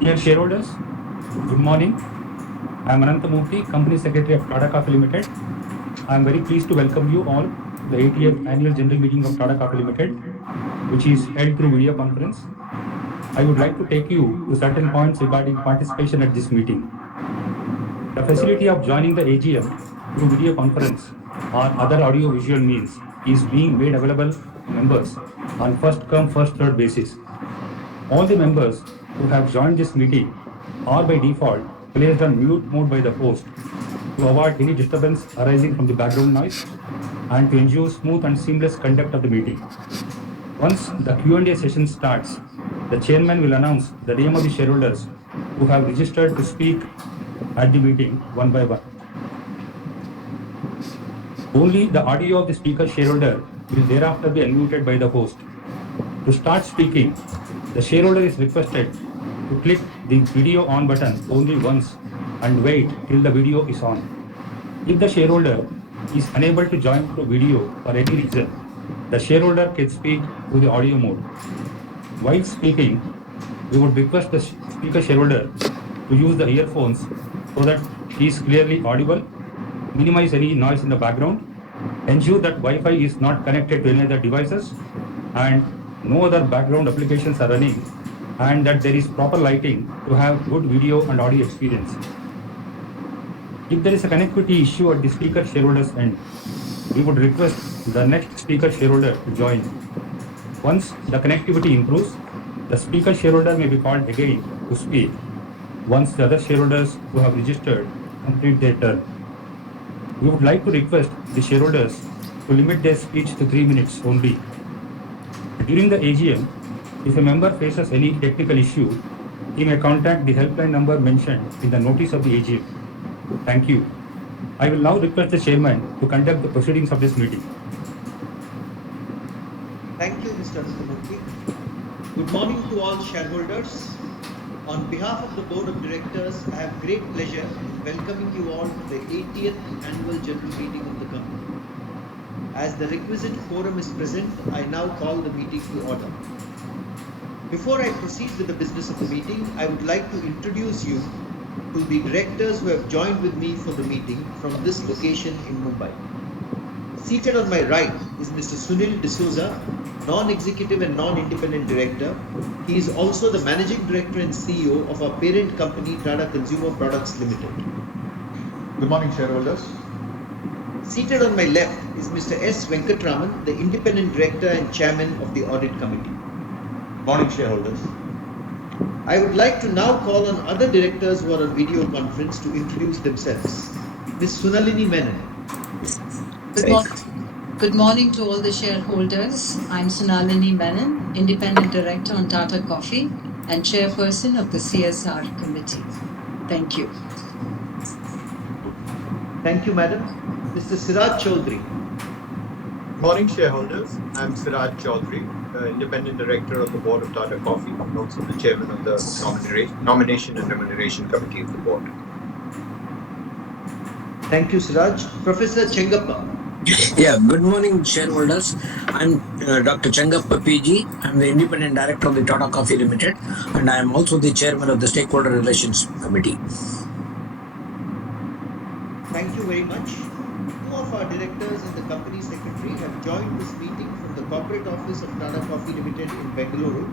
Dear shareholders, good morning. I am Ananthamurthy, Company Secretary of Tata Coffe Limited. I am very pleased to welcome you all to the 80th Annual General Meeting of Tata Coffe Limited, which is held through video conference. I would like to take you to certain points regarding participation at this meeting. The facility of joining the AGM through video conference or other audio-visual means is being made available to members on first-come, first-served basis. All the members who have joined this meeting are by default placed on mute mode by the host to avoid any disturbance arising from the background noise and to ensure smooth and seamless conduct of the meeting. Once the Q&A session starts, the chairman will announce the name of the shareholders who have registered to speak at the meeting one by one. Only the audio of the speaker shareholder will thereafter be unmuted by the host. To start speaking, the shareholder is requested to click the video on button only once and wait till the video is on. If the shareholder is unable to join through video for any reason, the shareholder can speak through the audio mode. While speaking, we would request the speaker shareholder to use the earphones so that he is clearly audible, minimize any noise in the background, ensure that Wi-Fi is not connected to any other devices, and no other background applications are running, and that there is proper lighting to have good video and audio experience. If there is a connectivity issue at the speaker shareholder's end, we would request the next speaker shareholder to join. Once the connectivity improves, the speaker shareholder may be called again to speak once the other shareholders who have registered complete their turn. We would like to request the shareholders to limit their speech to 3 minutes only. During the AGM, if a member faces any technical issue, he may contact the helpline number mentioned in the notice of the AGM. Thank you. I will now request the chairman to conduct the proceedings of this meeting. Thank you, Mr. Ananthamurthy. Good morning to all shareholders. On behalf of the Board of Directors, I have great pleasure in welcoming you all to the 80th Annual General Meeting of the company. As the requisite quorum is present, I now call the meeting to order. Before I proceed with the business of the meeting, I would like to introduce you to the directors who have joined with me for the meeting from this location in Mumbai. Seated on my right is Mr. Sunil D'Souza, non-executive and non-independent director. He is also the managing director and CEO of our parent company, Tata Consumer Products Limited. Good morning, shareholders. Seated on my left is Mr. S. Venkatraman, the independent director and chairman of the audit committee. Morning, shareholders. I would like to now call on other directors who are on video conference to introduce themselves. Ms. Sunalini Menon. Good morning to all the shareholders. I'm Sonalini Menon, Independent Director on Tata Coffe and Chairperson of the CSR Committee. Thank you. Thank you, Madam. Mr. Siraj Chaudhary. Morning, shareholders. I'm Siraj Chaudhary, Independent Director of the Board of Tata Coffe, and also the Chairman of the Nomination and Remuneration Committee of the Board. Thank you, Siraj. Professor Chengappa. Yeah, good morning, shareholders. I'm Dr. Chengappa PG. I'm the Independent Director of the Tata Coffe Limited, and I am also the Chairman of the Stakeholder Relations Committee. Thank you very much. Two of our directors and the company secretary have joined this meeting from the corporate office of Tata Coffe Limited in Bengaluru.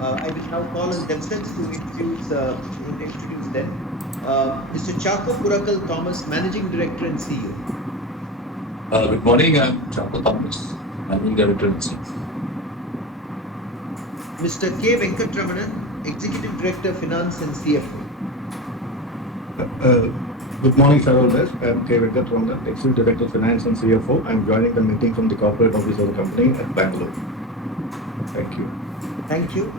I will now call on themselves to introduce them. Mr. Chako Purakal Thomas, Managing Director and CEO. Good morning, I'm Chako Thomas, Managing Director and CEO. Mr. K. Venkatramanan, Executive Director, Finance and CFO. Good morning, shareholders. I'm K. Venkatramanan, Executive Director, Finance and CFO. I'm joining the meeting from the corporate office of the company at Bangalore. Thank you. Thank you.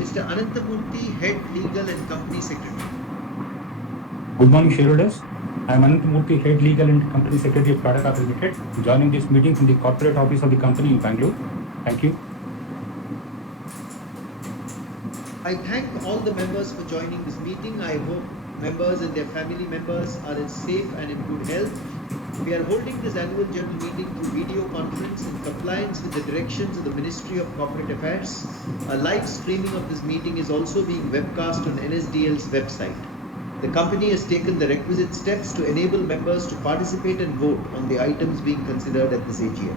Mr. Ananthamurthy, Head Legal and Company Secretary. Good morning, shareholders. I am Ananthamurthy, Head Legal and Company Secretary of Tata Coffe Limited, joining this meeting from the corporate office of the company in Bangalore. Thank you. I thank all the members for joining this meeting. I hope members and their family members are safe and in good health. We are holding this annual general meeting through video conference in compliance with the directions of the Ministry of Corporate Affairs, a live streaming of this meeting is also being webcast on NSDL's website. The company has taken the requisite steps to enable members to participate and vote on the items being considered at this AGM.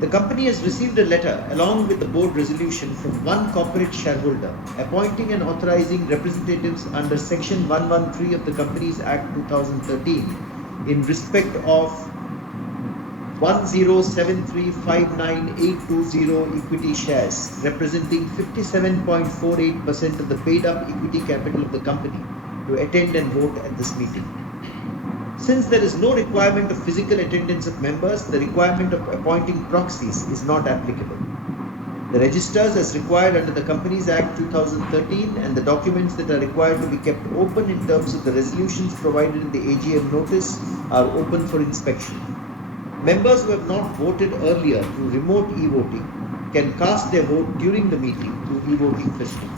The company has received a letter along with the board resolution from one corporate shareholder appointing and authorizing representatives under Section 113 of the Companies Act 2013 in respect of 107359820 equity shares representing 57.48% of the paid up equity capital of the company to attend and vote at this meeting. Since there is no requirement of physical attendance of members, the requirement of appointing proxies is not applicable. The registers as required under the Companies Act 2013 and the documents that are required to be kept open in terms of the resolutions provided in the AGM notice are open for inspection. Members who have not voted earlier through remote e-voting can cast their vote during the meeting through e-voting facility.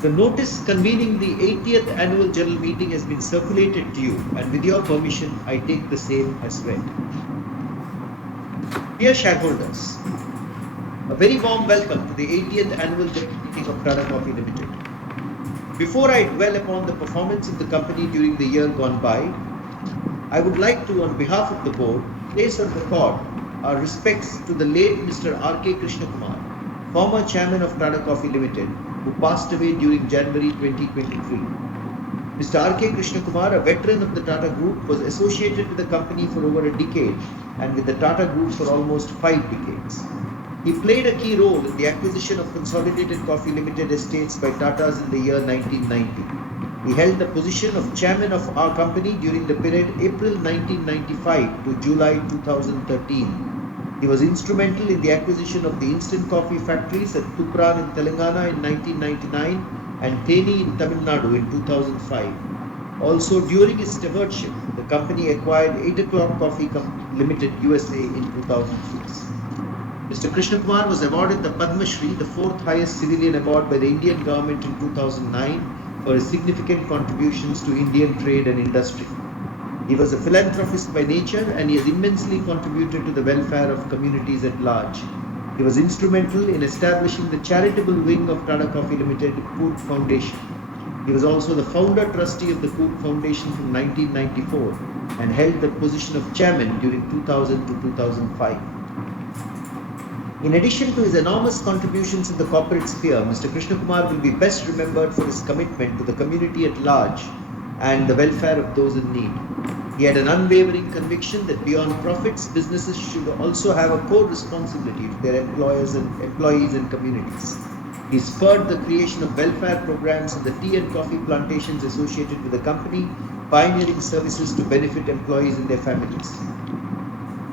The notice convening the 80th Annual General Meeting has been circulated to you, and with your permission, I take the same as read. Dear shareholders, a very warm welcome to the 80th Annual General Meeting of Tata Coffe Limited. Before I dwell upon the performance of the company during the year gone by, I would like to, on behalf of the board, place on record our respects to the late Mr. R.K. Krishnakumar, former chairman of Tata Coffe Limited, who passed away during January 2023. Mr. R.K. Krishnakumar, a veteran of the Tata Group, was associated with the company for over a decade and with the Tata Group for almost 5 decades. He played a key role in the acquisition of Consolidated Coffee Limited estates by Tatas in the year 1990. He held the position of chairman of our company during the period April 1995 to July 2013. He was instrumental in the acquisition of the instant coffee factories at Tupran in Telangana in 1999 and Theni in Tamil Nadu in 2005. Also, during his stewardship, the company acquired 8 O'Clock Coffee Limited USA in 2006. Mr. Krishnakumar was awarded the Padma Shri, the 4th highest civilian award by the Indian government in 2009 for his significant contributions to Indian trade and industry. He was a philanthropist by nature and he has immensely contributed to the welfare of communities at large. He was instrumental in establishing the charitable wing of Tata Coffe Limited Coop Foundation. He was also the founder trustee of the Coop Foundation from 1994 and held the position of chairman during 2000 to 2005. In addition to his enormous contributions in the corporate sphere, Mr. Krishnakumar will be best remembered for his commitment to the community at large and the welfare of those in need. He had an unwavering conviction that beyond profits, businesses should also have a core responsibility to their employees and communities. He spurred the creation of welfare programs in the tea and coffee plantations associated with the company, pioneering services to benefit employees and their families.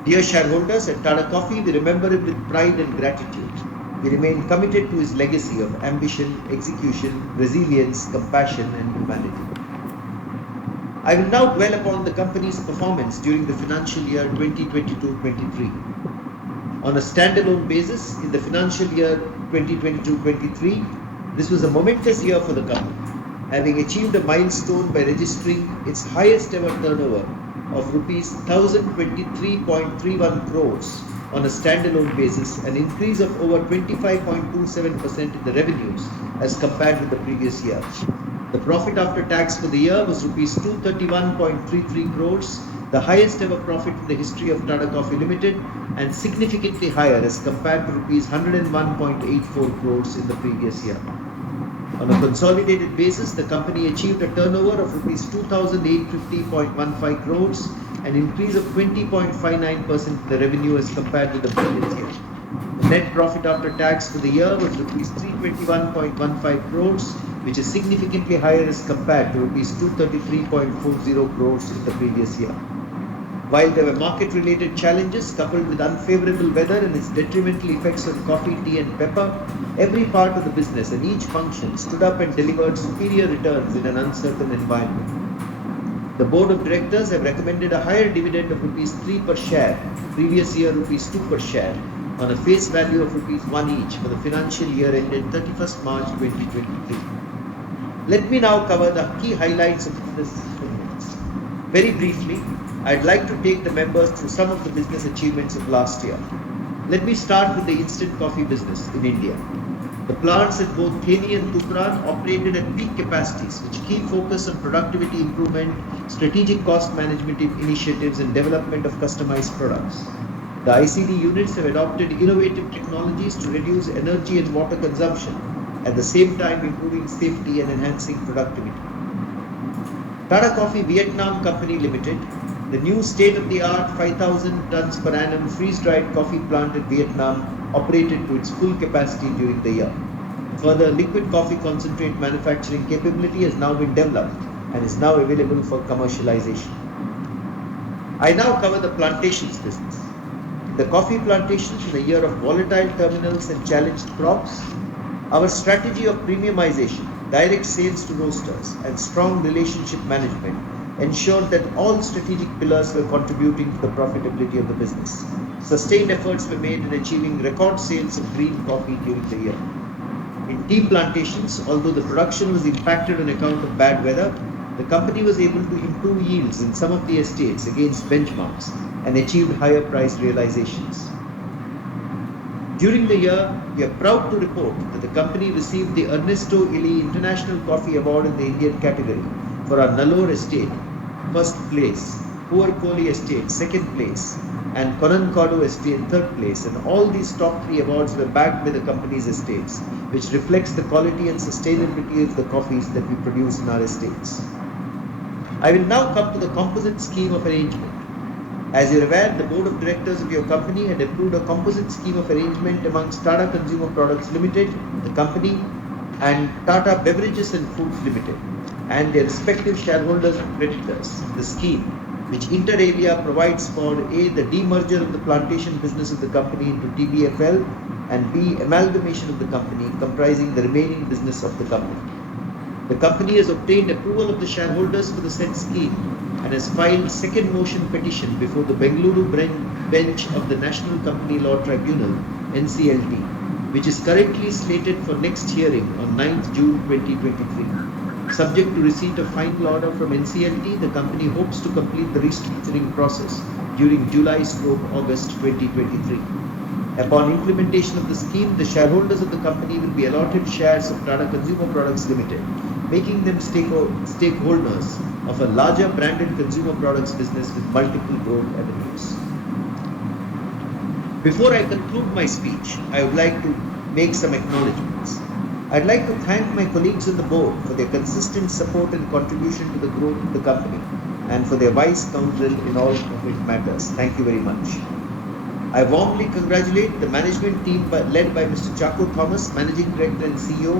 Dear shareholders, at Tata Coffe, we remember him with pride and gratitude. We remain committed to his legacy of ambition, execution, resilience, compassion, and humanity. I will now dwell upon the company's performance during the financial year 2022-23. On a standalone basis, in the financial year 2022-23, this was a momentous year for the company, having achieved a milestone by registering its highest ever turnover of rupees 1,023.31 crores on a standalone basis, an increase of over 25.27% in the revenues as compared with the previous year. The profit after tax for the year was rupees 231.33 crores, the highest ever profit in the history of Tata Coffe Limited and significantly higher as compared to rupees 101.84 crores in the previous year. On a consolidated basis, the company achieved a turnover of rupees 2,850.15 crores, an increase of 20.59% in the revenue as compared with the previous year. The net profit after tax for the year was rupees 321.15 crores, which is significantly higher as compared to rupees 233.40 crores in the previous year. While there were market-related challenges coupled with unfavorable weather and its detrimental effects on coffee, tea and pepper, every part of the business and each function stood up and delivered superior returns in an uncertain environment. The board of directors have recommended a higher dividend of rupees 3 per share, previous year rupees 2 per share, on a face value of rupees 1 each for the financial year ended 31st March 2023. Let me now cover the key highlights of this performance. Very briefly, I'd like to take the members through some of the business achievements of last year. Let me start with the instant coffee business in India. The plants at both Theni and Tupran operated at peak capacities, which key focus on productivity improvement, strategic cost management initiatives, and development of customized products. The ICD units have adopted innovative technologies to reduce energy and water consumption, at the same time improving safety and enhancing productivity. Tata Coffee Vietnam Company Limited, the new state-of-the-art 5,000 tons per annum freeze-dried coffee plant in Vietnam, operated to its full capacity during the year. Further, liquid coffee concentrate manufacturing capability has now been developed and is now available for commercialization. I now cover the plantations business. In the coffee plantations, in a year of volatile terminals and challenged crops, our strategy of premiumization, direct sales to roasters, and strong relationship management ensured that all strategic pillars were contributing to the profitability of the business. Sustained efforts were made in achieving record sales of green coffee during the year. In tea plantations, although the production was impacted on account of bad weather, the company was able to improve yields in some of the estates against benchmarks and achieved higher price realizations. During the year, we are proud to report that the company received the Ernesto Illy International Coffee Award in the Indian category for our Nallore estate, first place, Puarkoli estate, second place, and Konankodu estate, third place. And all these top 3 awards were backed by the company's estates, which reflects the quality and sustainability of the coffees that we produce in our estates. I will now come to the composite scheme of arrangement. As you're aware, the board of directors of your company had approved a composite scheme of arrangement amongst Tata Consumer Products Limited, the company, and Tata Beverages and Foods Limited, and their respective shareholders and creditors. The scheme, which inter alia provides for A, the demerger of the plantation business of the company into TBFL, and B, amalgamation of the company comprising the remaining business of the company. The company has obtained approval of the shareholders for the said scheme and has filed second motion petition before the Bengaluru bench of the National Company Law Tribunal, NCLT, which is currently slated for next hearing on 9th June 2023. Subject to receipt of final order from NCLT, the company hopes to complete the restructuring process during July/August 2023. Upon implementation of the scheme, the shareholders of the company will be allotted shares of Tata Consumer Products Limited, making them stakeholders of a larger branded consumer products business with multiple growth avenues. Before I conclude my speech, I would like to make some acknowledgements. I'd like to thank my colleagues on the board for their consistent support and contribution to the growth of the company and for their wise counsel in all corporate matters. Thank you very much. I warmly congratulate the management team led by Mr. Chaco Thomas, Managing Director and CEO,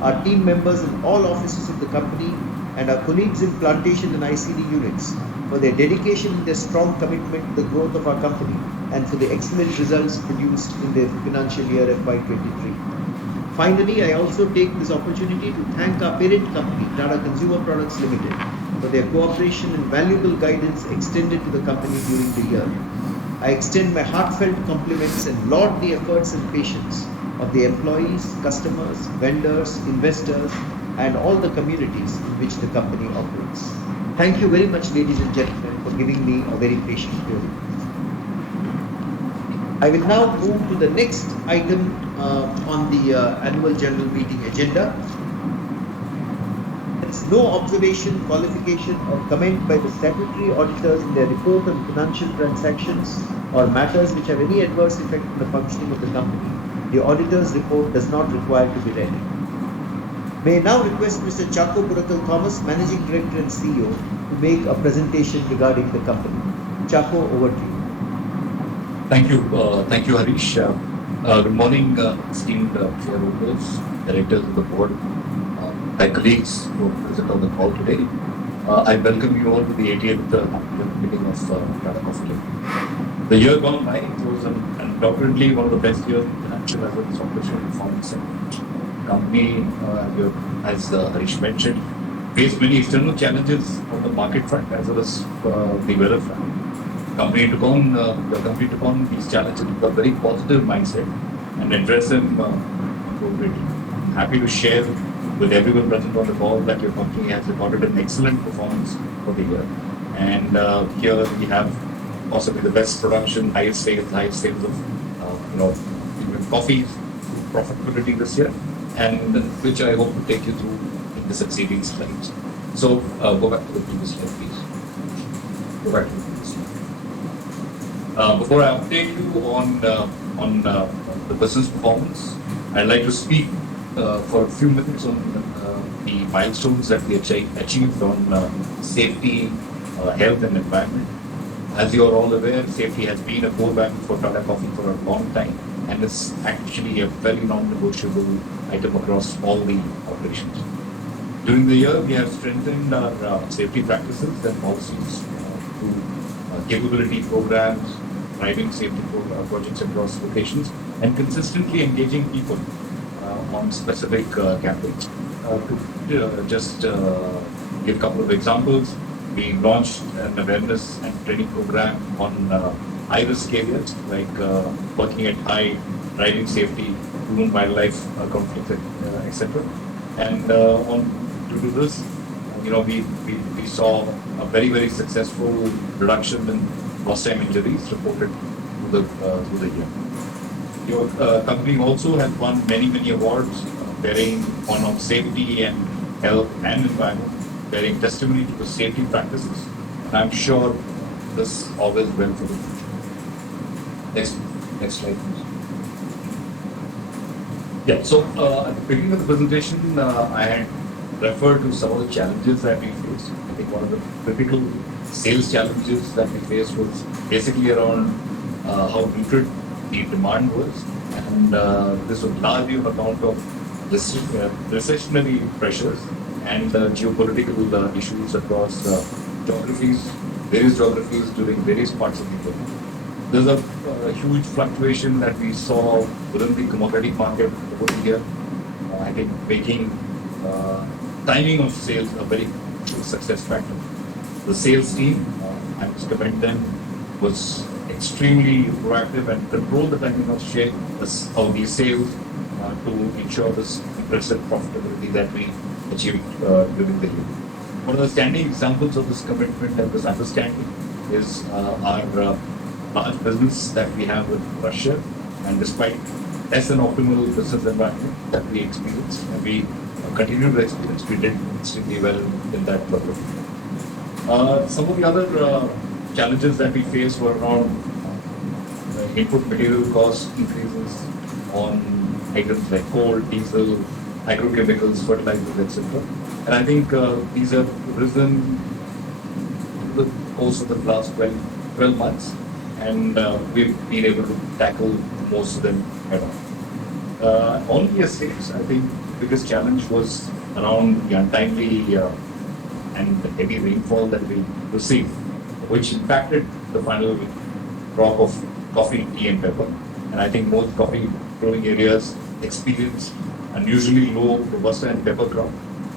our team members in all offices of the company, and our colleagues in plantation and ICD units for their dedication and their strong commitment to the growth of our company and for the excellent results produced in the financial year FY23. Finally, I also take this opportunity to thank our parent company, Tata Consumer Products Limited, for their cooperation and valuable guidance extended to the company during the year. I extend my heartfelt compliments and laud the efforts and patience of the employees, customers, vendors, investors, and all the communities in which the company operates. Thank you very much, ladies and gentlemen, for giving me a very patient hearing. I will now move to the next item on the annual general meeting agenda. There is no observation, qualification, or comment by the statutory auditors in their report on financial transactions or matters which have any adverse effect on the functioning of the company. The auditor's report does not require to be read. May I now request Mr. Chaco Purakal Thomas, Managing Director and CEO, to make a presentation regarding the company. Chaco, over to you. Thank you, Harish. Good morning, esteemed shareholders, directors of the board, my colleagues who are present on the call today. I welcome you all to the 80th meeting of Tata Coffee. The year gone by, it was undoubtedly one of the best years in financial as well as operational performance. Company, as Harish mentioned, faced many external challenges on the market front as well as the weather front. The company took on these challenges with a very positive mindset and addressed them appropriately. I'm happy to share with everyone present on the call that your company has recorded an excellent performance for the year And here we have possibly the best production, highest sales of even coffee profitability this year, and which I hope to take you through in the succeeding slides. So go back to the previous slide, please. Go back to the previous slide. Before I update you on the business performance, I'd like to speak for a few minutes on the milestones that we achieved on safety, health and environment. As you are all aware, safety has been a core value for Tata Coffee for a long time, and it's actually a very non-negotiable item across all the operations. During the year, we have strengthened our safety practices and policies through capability programs, driving safety projects across locations, and consistently engaging people on specific campaigns. To just give a couple of examples, we launched an awareness and training program on high-risk areas like working at high, driving safety, human wildlife conflict, etc. And due to this, we saw a very successful reduction in lost time injuries reported through the year. Your company also has won many awards bearing on safety and health and environment, bearing testimony to the safety practices. And I'm sure this augurs well for the future. Next slide, please. Yeah, so at the beginning of the presentation, I had referred to some of the challenges that we faced. I think one of the critical sales challenges that we faced was basically around how muted the demand was, and this was largely on account of recessionary pressures and geopolitical issues across various geographies during various parts of the world. There's a huge fluctuation that we saw within the commodity market over the year. I think making timing of sales a very success factor. The sales team, I must commend them, was extremely proactive and controlled the timing of these sales to ensure this impressive profitability that we achieved during the year. One of the standing examples of this commitment and this understanding is our large business that we have with Russia, and despite less than optimal business environment that we experienced and we continue to experience, we did extremely well in that geography. Some of the other challenges that we faced were around input material cost increases on items like coal, diesel, agrochemicals, fertilizers, etc. And I think these have risen in the course of the last 12 months, and we've been able to tackle most of them head on. On the estates, I think the biggest challenge was around the untimely and heavy rainfall that we received, which impacted the final crop of coffee, tea and pepper. And I think most coffee growing areas experienced unusually low Robusta and pepper crop.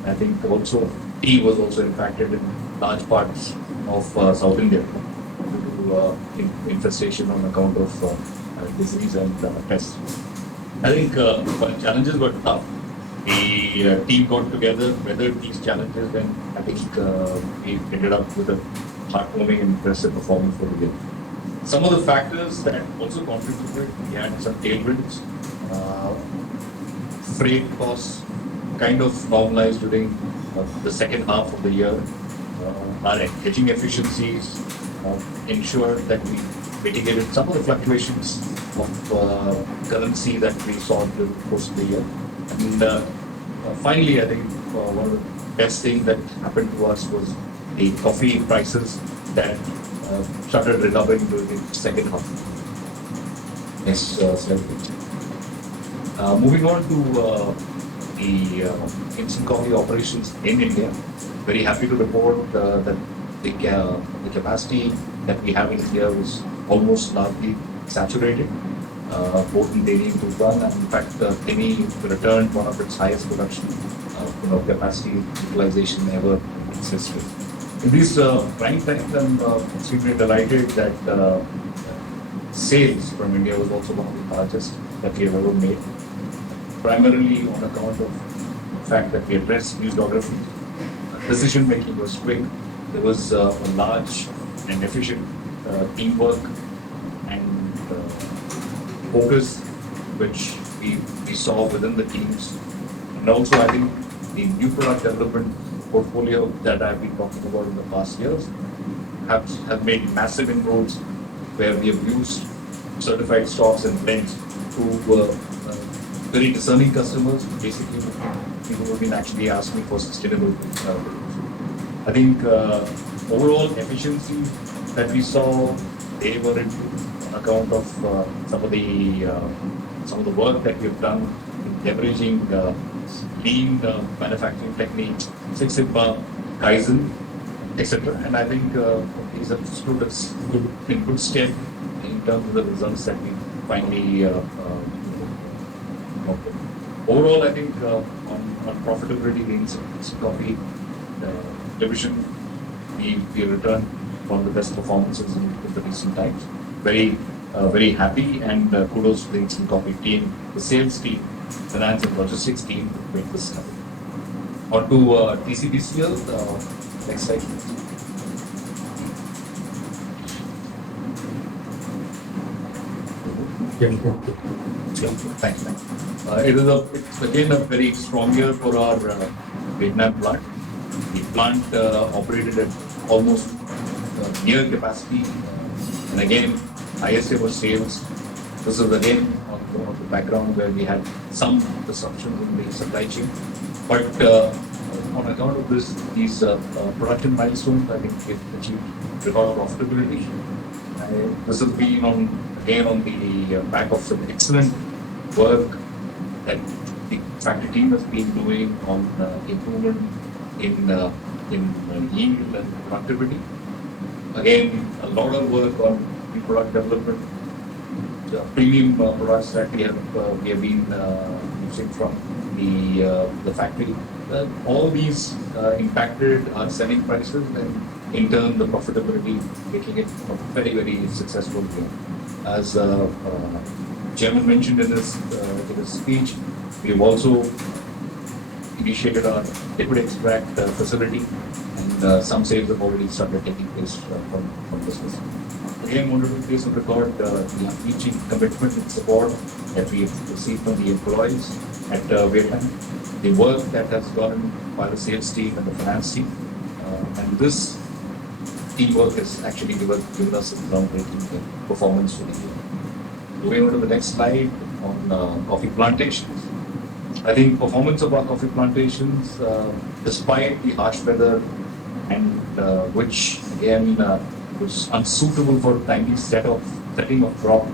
I think also tea was also impacted in large parts of South India due to infestation on account of disease and pests. I think while challenges were tough, the team got together, weathered these challenges, and I think we ended up with a heartwarming and impressive performance for the year. Some of the factors that also contributed, we had some tailwinds. Freight costs kind of normalized during the second half of the year. Our hedging efficiencies ensured that we mitigated some of the fluctuations of currency that we saw during the course of the year. And finally, I think one of the best things that happened to us was the coffee prices that started recovering during the second half. Next slide, please. Moving on to the instant coffee operations in India, very happy to report that the capacity that we have in India was almost largely saturated, both in Delhi and Bhutan, and in fact, Delhi returned one of its highest production capacity utilization ever in its history. In these prime times, I'm extremely delighted that sales from India was also one of the largest that we have ever made, primarily on account of the fact that we addressed new geographies. Decision making was quick, there was a large and efficient teamwork and focus which we saw within the teams. And also, I think the new product development portfolio that I've been talking about in the past years have made massive inroads where we have used certified stocks and blends to very discerning customers, basically people who have been actually asking for sustainable products. I think overall efficiency that we saw, they were into on account of some of the work that we have done in leveraging lean manufacturing techniques, Six Sigma, Kaizen, etc. And I think these have stood us in good stead in terms of the results that we finally obtained. Overall, I think on profitability, the instant coffee division, we returned one of the best performances in the recent times. Very happy, and kudos to the instant coffee team, the sales team, finance and logistics team to make this happen. On to TCBCL. Next slide. Thanks. It's again a very strong year for our Vietnam plant. The plant operated at almost near capacity, and again, highest ever sales. This is again on the background where we had some disruptions in the supply chain, but on account of these production milestones, I think we've achieved record profitability. This has been on the back of some excellent work that the factory team has been doing on improvement in yield and productivity. Again, a lot of work on new product development, premium products that we have been using from the factory. All these impacted our selling prices and in turn the profitability, making it a very successful year. As Chairman mentioned in his speech, we have also initiated our liquid extract facility, and some sales have already started taking place from this facility. Again, wanted to place on record the unreaching commitment and support that we have received from the employees at Vietnam, the work that has gone by the sales team and the finance team, and this teamwork has actually given us a groundbreaking performance for the year. Moving on to the next slide on coffee plantations. I think performance of our coffee plantations, despite the harsh weather and which again was unsuitable for timely setting of crop,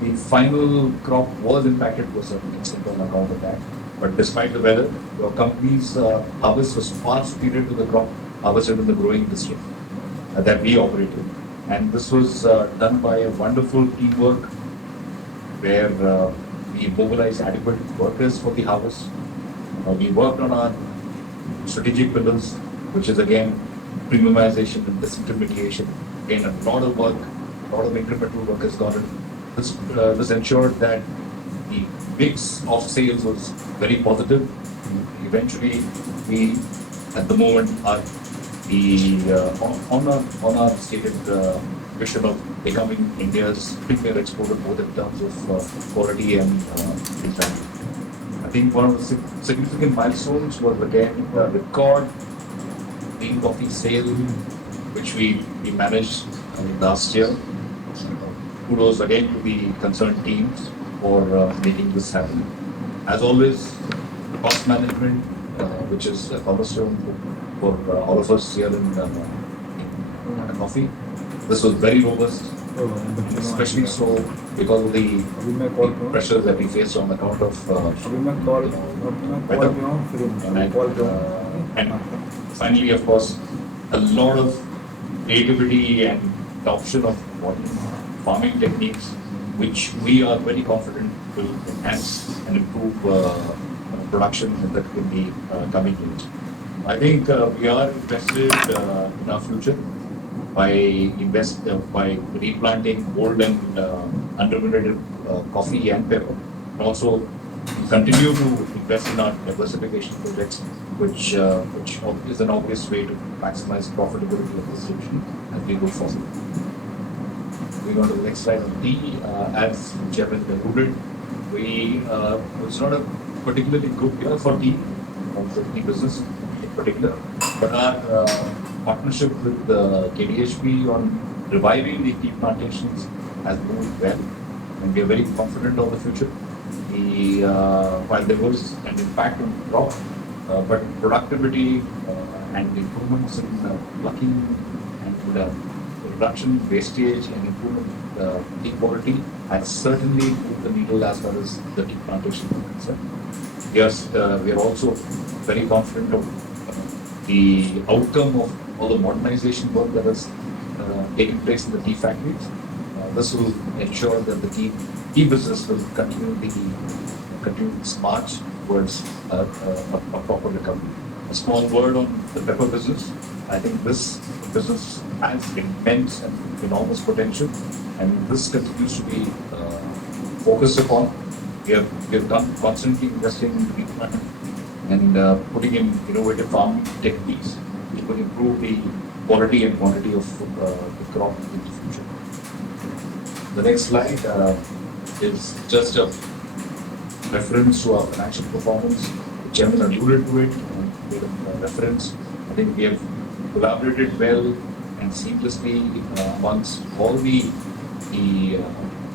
the final crop was impacted to a certain extent on account of that. But despite the weather, your company's harvest was far superior to the crop harvested in the growing district that we operated. And this was done by a wonderful teamwork where we mobilized adequate workers for the harvest. We worked on our strategic pillars, which is again premiumization and disintermediation. Again, a lot of work, a lot of incremental work has gone in. This ensured that the mix of sales was very positive. Eventually, we at the moment are on our stated vision of becoming India's premier exporter, both in terms of quality and design. I think one of the significant milestones was again a record green coffee sale, which we managed last year. Kudos again to the concerned teams for making this happen. As always, cost management, which is a cornerstone for all of us here in Tata Coffee. This was very robust, especially so because of the pressures that we faced on account of weather. And finally, of course, a lot of creativity and adoption of modern farming techniques, which we are very confident will enhance and improve production in the coming years. I think we are invested in our future by replanting old and undermined coffee and pepper, and also We continue to invest in our diversification projects, which is an obvious way to maximize profitability of this division as we go forward. We go to the next slide on T. As Chairman alluded, it's not a particularly good year for tea, for tea business in particular, but our partnership with KDHP on reviving the tea plantations has moved well, and we are very confident of the future. While there was an impact on crop, but productivity and improvements in plucking and reduction in wastage and improvement in tea quality has certainly moved the needle as far as the tea plantation is concerned. Yes, we are also very confident of the outcome of all the modernization work that is taking place in the tea factories. This will ensure that the tea business will continue its march towards a proper recovery. A small word on the pepper business. I think this business has immense and enormous potential, and this continues to be focused upon. We have done constantly investing in green planting and putting in innovative farming techniques which will improve the quality and quantity of the crop in the future. The next slide is just a reference to our financial performance. The chairman alluded to it, with a reference. I think we have collaborated well and seamlessly amongst all the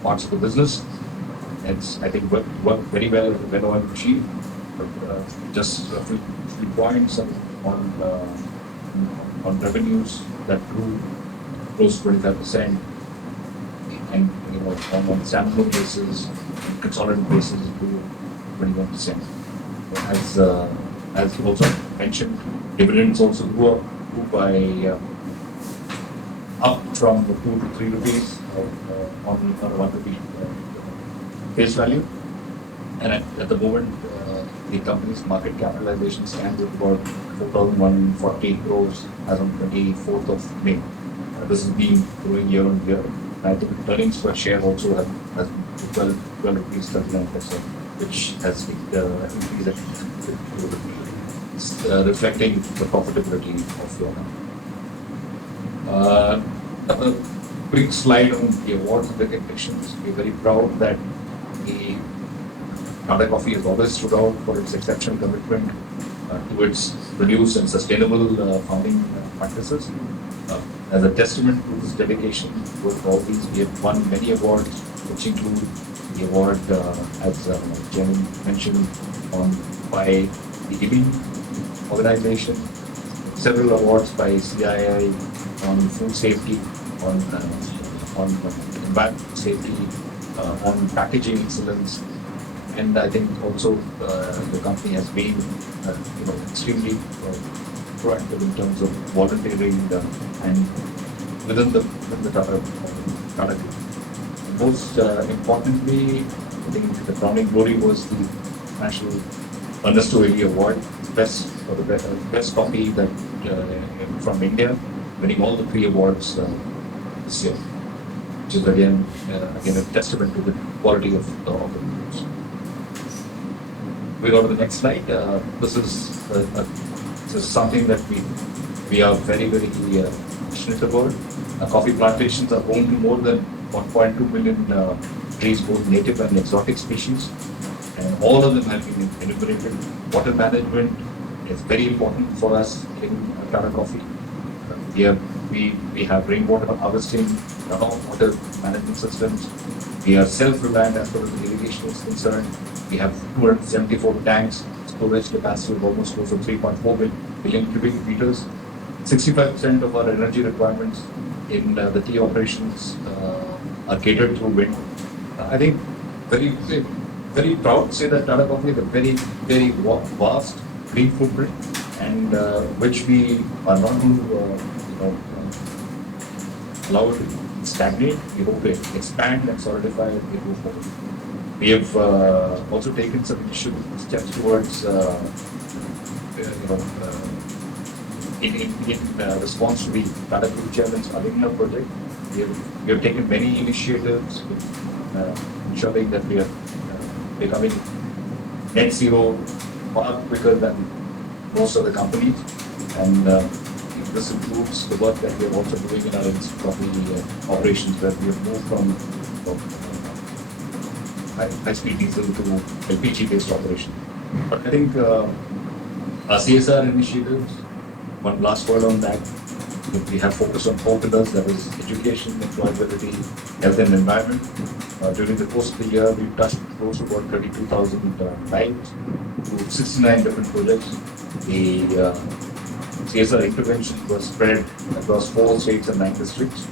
parts of the business. It's, I think, worked very well with the well-oiled machine. But just a few points on revenues that grew close to 25%, and on standalone basis, consolidated basis, grew 21%. As you also mentioned, dividends also grew by up from 2 to 3 rupees on 1 rupee face value, and at the moment the company's market capitalization stands at about 4,140 crores as on 24th of May. This has been growing year on year. I think earnings per share also has been 12 rupees 39%, which has increased reflecting the profitability of your company. Another quick slide on the awards and recognitions. We're very proud that the Tata Coffee has always stood out for its exceptional commitment towards produce and sustainable farming practices. As a testament to this dedication towards all these, we have won many awards, which include the award, as Chairman mentioned, by the IBI organization, several awards by CII on food safety, on environmental safety, on packaging excellence, and I think also the company has been extremely proactive in terms of volunteering and within the Tata Group. Most importantly, I think the crowning glory was the National Ernesto Eli Award, for the best coffee that from India, winning all the 3 awards this year, which is again a testament to the quality of the groups. We go to the next slide. This is something that we are very passionate about. Coffee plantations are home to more than 1.2 million trees, both native and exotic species, and all of them have been enumerated. Water management is very important for us in Tata Coffee. We have rainwater harvesting, runoff water management systems. We are self-reliant as far as irrigation is concerned. We have 274 tanks, storage capacity of almost close to 3.4 billion cubic meters. 65% of our energy requirements in the tea operations are catered through wind. I think very proud to say that Tata Coffee has a very vast green footprint, and which we are not going to allow it to stagnate. We hope to expand and solidify it and move forward. We have also taken some initial steps towards in response to the Tata Group Chairman's Aligna project. We have taken many initiatives with ensuring that we are becoming net zero far quicker than most of the companies. And this includes the work that we are also doing in our instant coffee operations, where we have moved from high-speed diesel to LPG-based operation. But I think our CSR initiatives, one last word on that, we have focused on 4 pillars, that is education, employability, health and environment. During the course of the year, we've touched close to about 32,000 lives through 69 different projects. The CSR intervention was spread across 4 states and 9 districts.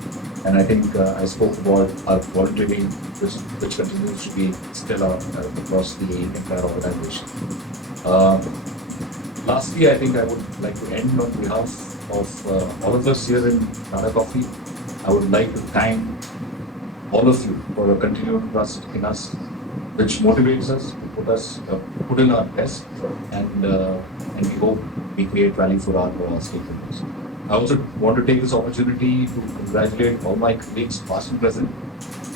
And I think I spoke about our volunteering, which continues to be stellar across the entire organization. Lastly, I think I would like to end on behalf of all of us here in Tata Coffee. I would like to thank all of you for your continued trust in us, which motivates us to put in our best, and we hope we create value for our stakeholders. I also want to take this opportunity to congratulate all my colleagues, past and present,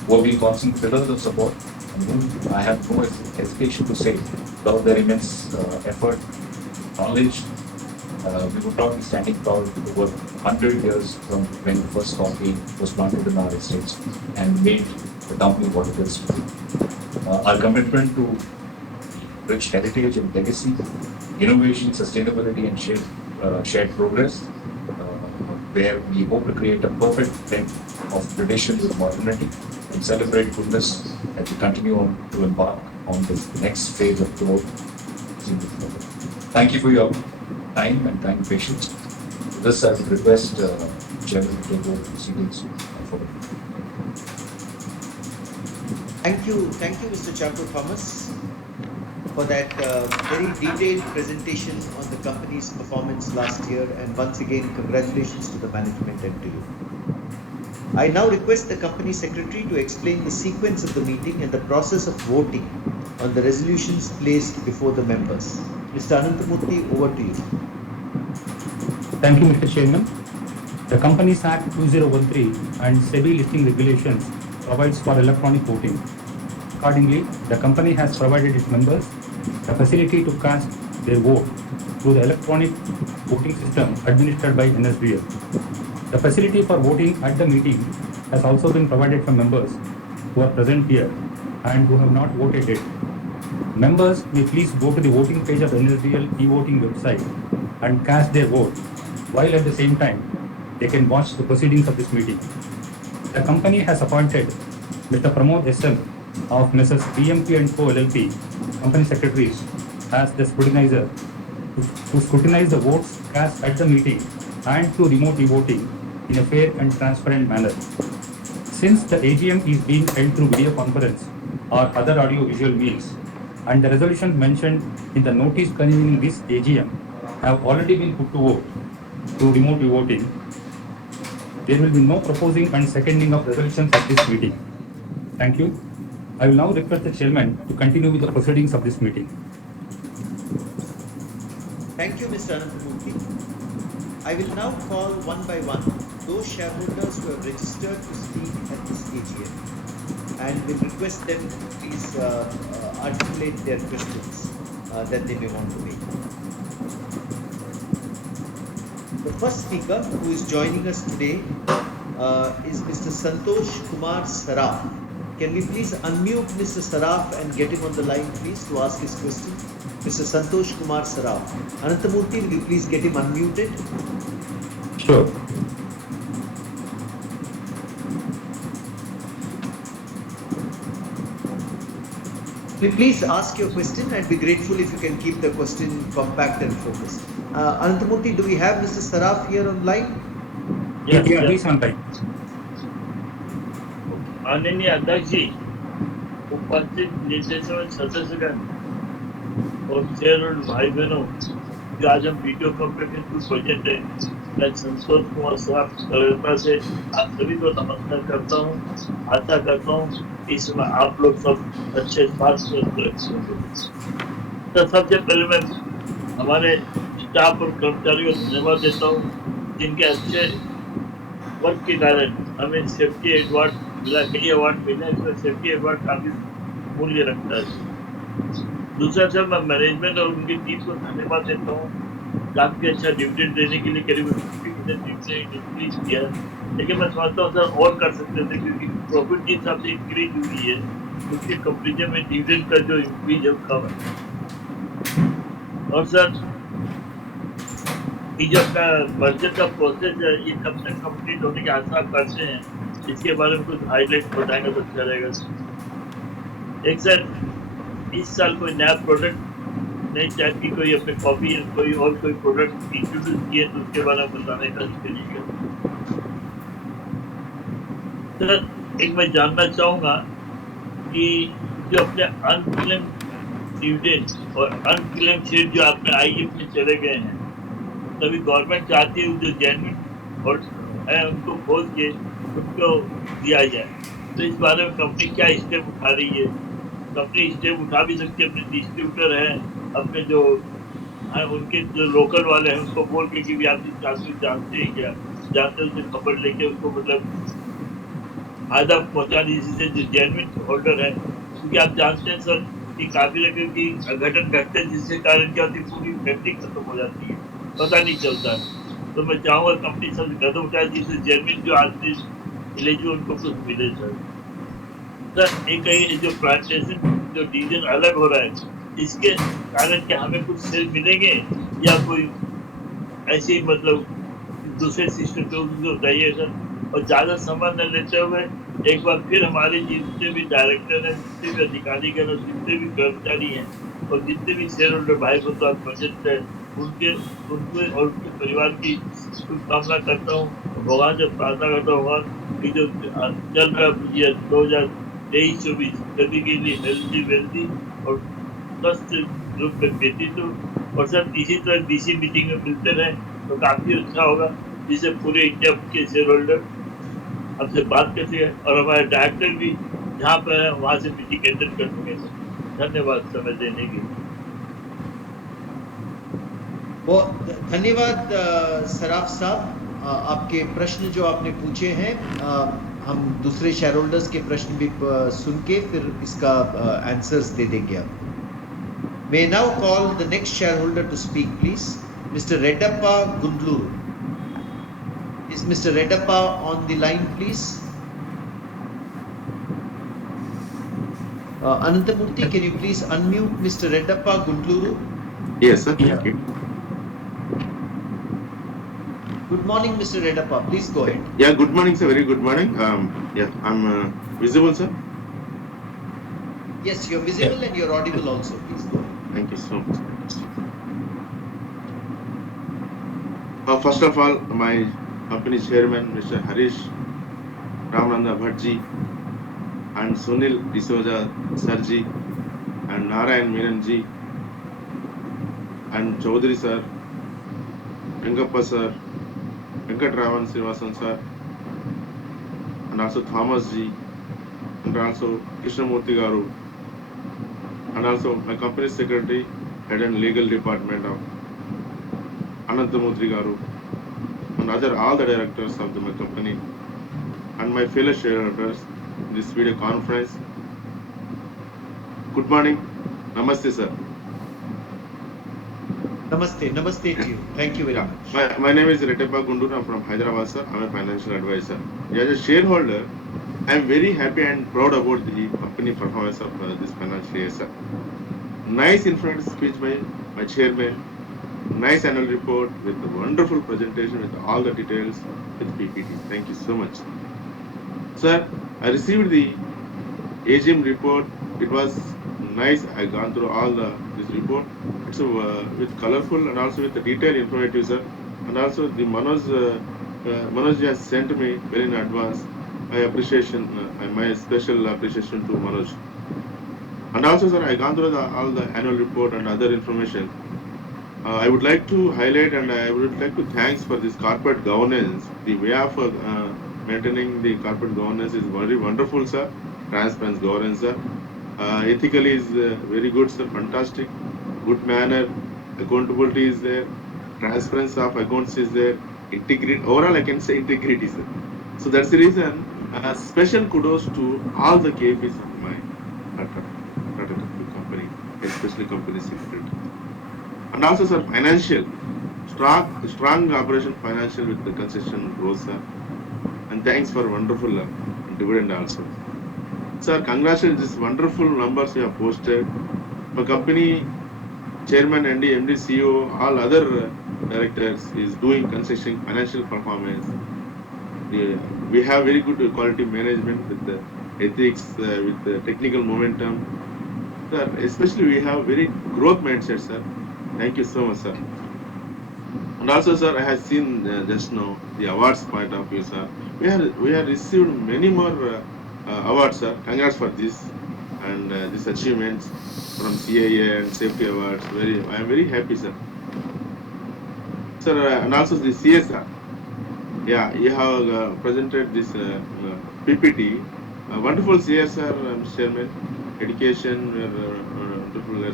who have been constant pillars of support, and whom I have no hesitation to say, without their immense effort, knowledge, we would not be standing proud over 100 years from when the first coffee was planted in our estates and made the company what it is today. Our commitment to rich heritage and legacy, innovation, sustainability, and shared progress, where we hope to create a perfect blend of tradition with modernity and celebrate goodness as we continue on to embark on this next phase of growth. Thank you for your time and kind patience. With this, I would request Chairman to take over proceedings for Thank you, Mr. Chaco Thomas, for that very detailed presentation on the company's performance last year, and once again, congratulations to the management and to you. I now request the company secretary to explain the sequence of the meeting and the process of voting on the resolutions placed before the members. Mr. Ananthamurthy, over to you. Thank you, Mr. Chairman. The Companies Act 2013 and SEBI listing regulations provides for electronic voting. Accordingly, the company has provided its members the facility to cast their vote through the electronic voting system administered by NSDL. The facility for voting at the meeting has also been provided for members who are present here and who have not voted yet. Members may please go to the voting page of NSDL e-voting website and cast their vote, while at the same time they can watch the proceedings of this meeting. The company has appointed Mr. Pramod SM of Messrs. BMP & Co. LLP, company secretaries, as the scrutinizer to scrutinize the votes cast at the meeting and to remote e-voting in a fair and transparent manner. Since the AGM is being held through video conference or other audio-visual means, and the resolutions mentioned in the notice convening this AGM have already been put to vote through remote e-voting, there will be no proposing and seconding of resolutions at this meeting. Thank you. I will now request the chairman to continue with the proceedings of this meeting. Thank you, Mr. Ananthamurthy. I will now call one by one those shareholders who have registered to speak at this AGM, and will request them to please articulate their questions that they may want to make. The first speaker who is joining us today is Mr. Santosh Kumar Saraf. Can we please unmute Mr. Saraf and get him on the line, please, to ask his question? Mr. Santosh Kumar Saraf. Ananthamurthy, will you please get him unmuted? Sure. Please ask your question, and be grateful if you can keep the question compact and focused. Ananthamurthy, do we have Mr. Saraf here online? Yes, please on time. माननीय अध्यक्ष जी, उपस्थित निर्देशक सदस्यगण और share holder भाई बहनों, जो आज हम वीडियो कॉन्फ्रेंसिंग थ्रू प्रोजेक्ट है, मैं संतोष कुमार सराफ कलकत्ता से आप सभी को नमस्कार करता हूँ। आशा करता हूँ इस समय आप लोग सब अच्छे स्वास्थ्य और सुरक्षित होंगे। तो सबसे पहले मैं हमारे स्टाफ और कर्मचारियों को धन्यवाद देता हूँ, जिनके अच्छे वर्क के कारण हमें सेफ्टी अवार्ड मिला। कई अवार्ड मिले, इसमें सेफ्टी अवार्ड काफी मूल्य रखता है। दूसरा सर, मैं मैनेजमेंट और उनकी टीम को धन्यवाद देता हूँ, काफी अच्छा डिविडेंड देने के लिए करीब 50% डिविडेंड इंक्रीज किया है। लेकिन मैं समझता हूँ सर और कर सकते थे, क्योंकि प्रॉफिट जिस हिसाब से इंक्रीज हुई है उसके कंपेरिजन में डिविडेंड का जो इंक्रीज है कम है। और सर, ये जो अपना मर्जर का प्रोसेस है, ये कब तक कंप्लीट होने के आसार करते हैं, इसके बारे में कुछ हाईलाइट बताएंगे तो अच्छा रहेगा। एक सर, इस साल कोई नया प्रोडक्ट, नई टाइप की कोई अपने कॉफी या कोई और कोई प्रोडक्ट इंट्रोड्यूस किए तो उसके बारे में बताने का करिएगा। सर, एक मैं जानना चाहूंगा कि जो अपने अनक्लेम डिविडेंड और अनक्लेम शेयर जो आपने आईएम में चले गए हैं, तभी गवर्नमेंट चाहती है जो जेन्युइन और है उनको खोज के उनको दिया जाए। तो इस बारे में कंपनी क्या स्टेप उठा रही है? कंपनी स्टेप उठा भी सकती है, अपने डिस्ट्रीब्यूटर है, अपने जो है उनके जो लोकल वाले हैं उनको बोल के कि भी आप इस आदमी को जानते हैं क्या, जानते हैं, उसे खबर लेके उसको मतलब फायदा पहुंचा दीजिए, जिससे जो जेन्युइन होल्डर है। क्योंकि आप जानते हैं सर कि काफी जगह की अघटन घटते हैं, जिसके कारण क्या होती है, पूरी फैमिली खत्म हो जाती है, पता नहीं चलता है। तो मैं चाहूंगा कंपनी सब कदम उठाए जिससे जेन्युइन जो आदमी एलिजिबल उनको कुछ मिले सर। सर, एक ये जो प्लांटेशन जो डिवीजन अलग हो रहा है, इसके कारण क्या हमें कुछ सेल मिलेंगे या कोई ऐसे ही मतलब दूसरे सिस्टम पे उनको बताइए सर। और ज्यादा समय न लेते हुए एक बार फिर हमारे जितने भी डायरेक्टर हैं, जितने भी अधिकारीगण और जितने भी कर्मचारी हैं और जितने भी शेयर होल्डर भाई बंधु प्रेजेंट है, उनके उनके और उनके परिवार की शुभकामना करता हूँ। भगवान से प्रार्थना करता हूँ भगवान की जो चल रहा ईयर 2023-24 सभी के लिए हेल्दी वेल्दी और स्वस्थ रूप में व्यतीत हो। और सर, इसी तरह डीसी मीटिंग में मिलते रहे तो काफी अच्छा होगा, जिससे पूरे इंडिया के शेयर होल्डर हमसे बात कर सके और हमारे डायरेक्टर भी जहाँ पर है वहां से मीटिंग अटेंड कर सके सर। धन्यवाद समय देने के लिए। बहुत धन्यवाद सराफ साहब। आपके प्रश्न जो आपने पूछे हैं, हम दूसरे शेयर होल्डर्स के प्रश्न भी सुन के फिर इसका आंसर्स दे देंगे आपको। May now call the next shareholder to speak, please. Mr. Reddappa Gundluru. Is Mr. Reddappa on the line, please? Anantamurthy, can you please unmute Mr. Reddappa Gundluru? Yes, sir. Thank you. Good morning, Mr. Reddappa. Please go ahead. Yeah, good morning, sir. Very good morning. Yeah, I'm visible, sir. Yes, you're visible and you're audible also. Please go ahead. Thank you so much. First of all, my company chairman, Mr. Harish Ramananda Bhattji, and Sunil D'Souza Sarji, and Narayan Meeranji, and Chaudhary sir, Rengappa sir, Venkatraman Srivasan sir, and also Thomas ji, and also Krishnamurthy Garu, and also my company secretary, head and legal department of Anantamurthy Garu, and all the directors of my company, and my fellow shareholders in this video conference. Good morning. Namaste, sir. Namaste. Namaste to you. Thank you very much. My name is Reddappa Gundluru. I'm from Hyderabad, sir. I'm a financial advisor. As a shareholder, I'm very happy and proud about the company performance of this financial year, sir. Nice informative speech by my chairman. Nice annual report with a wonderful presentation with all the details with PPT. Thank you so much. Sir, I received the AGM report. It was nice. I gone through all this report. It's with colorful and also with the detailed informative, sir. And also the Manoj has sent me very in advance. My special appreciation to Manoj. And also, sir, I gone through all the annual report and other information. I would like to highlight and I would like to thanks for this corporate governance. The way of maintaining the corporate governance is very wonderful, sir. Transparent governance, sir. Ethically is very good, sir. Fantastic. Good manner. Accountability is there. Transparency of accounts is there. Integrity. Overall, I can say integrity, sir. So that's the reason. Special kudos to all the KPs of my Tata company. especially company secretary. And also, sir, financial, strong operation financial with the concession growth, sir. And thanks for wonderful dividend also. Sir, congratulations, this wonderful numbers you have posted. My company chairman, MD, CEO, all other directors is doing consistent financial performance. We have very good quality management with the ethics, with the technical momentum. Sir, especially we have very growth mindset, sir. Thank you so much, sir. And also, sir, I have seen just now the awards point of view, sir. We have received many more awards, sir. Congrats for this and these achievements from CIA and safety awards. I am very happy, sir. Sir, and also the CSR. Yeah, you have presented this PPT. Wonderful CSR, Chairman. Education, wonderful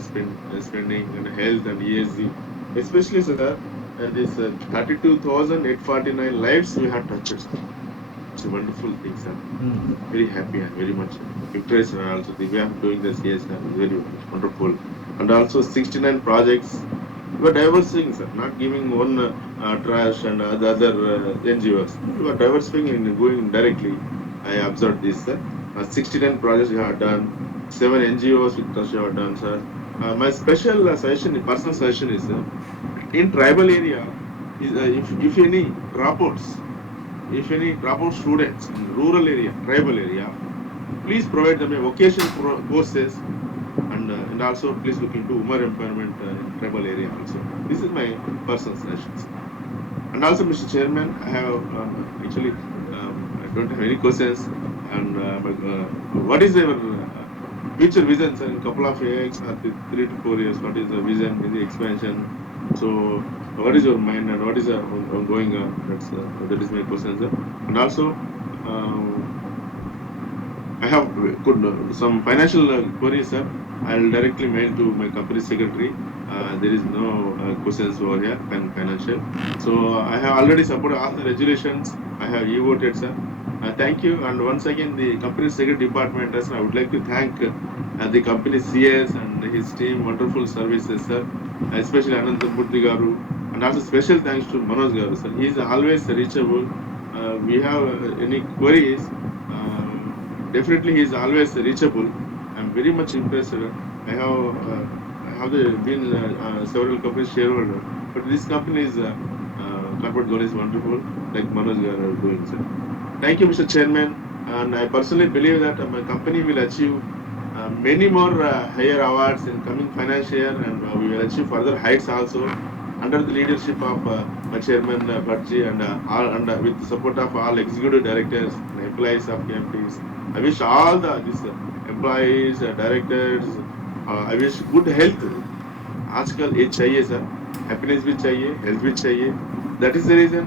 spending and health and ESG. Especially, sir, this 32,849 lives we have touched, sir. It's a wonderful thing, sir. Very happy and very much impressed. And also, the way of doing the CSR is very wonderful. And also, 69 projects. You are diversifying, sir, not giving one trash and the other NGOs. You are diversifying and going directly. I observed this, sir. 69 projects you have done, 7 NGOs with trust you have done, sir. My special suggestion, personal suggestion is, in tribal area, is if any dropouts, students in rural area, tribal area, please provide them a vocational courses and also please look into women empowerment in tribal area also. This is my personal suggestions. And also, Mr. Chairman, I have actually I don't have any questions. And what is your future vision, sir, in couple of years, 3 to 4 years? What is the vision in the expansion? So, what is your mind and what is ongoing? That is my question, sir. And also, I have some financial queries, sir. I'll directly mail to my company secretary. There is no questions over here financial. So I have already supported all the resolutions. I have e-voted, sir. Thank you. And once again, the company secretary department, sir, I would like to thank the company CS and his team. Wonderful services, sir. Especially Anantamurthy Garu. And also special thanks to Manoj Garu, sir. He is always reachable. We have any queries. Definitely, he is always reachable. I'm very much impressed. I have been several companies shareholder, but this company is corporate goal is wonderful, like Manoj are doing, sir. Thank you, Mr. Chairman, and I personally believe that my company will achieve many more higher awards in coming financial year, and we will achieve further heights also under the leadership of my chairman Bhattji and with the support of all executive directors and employees of KMPs. I wish all these employees, directors, I wish good health. आजकल ये चाहिए sir, happiness भी चाहिए, health भी चाहिए. That is the reason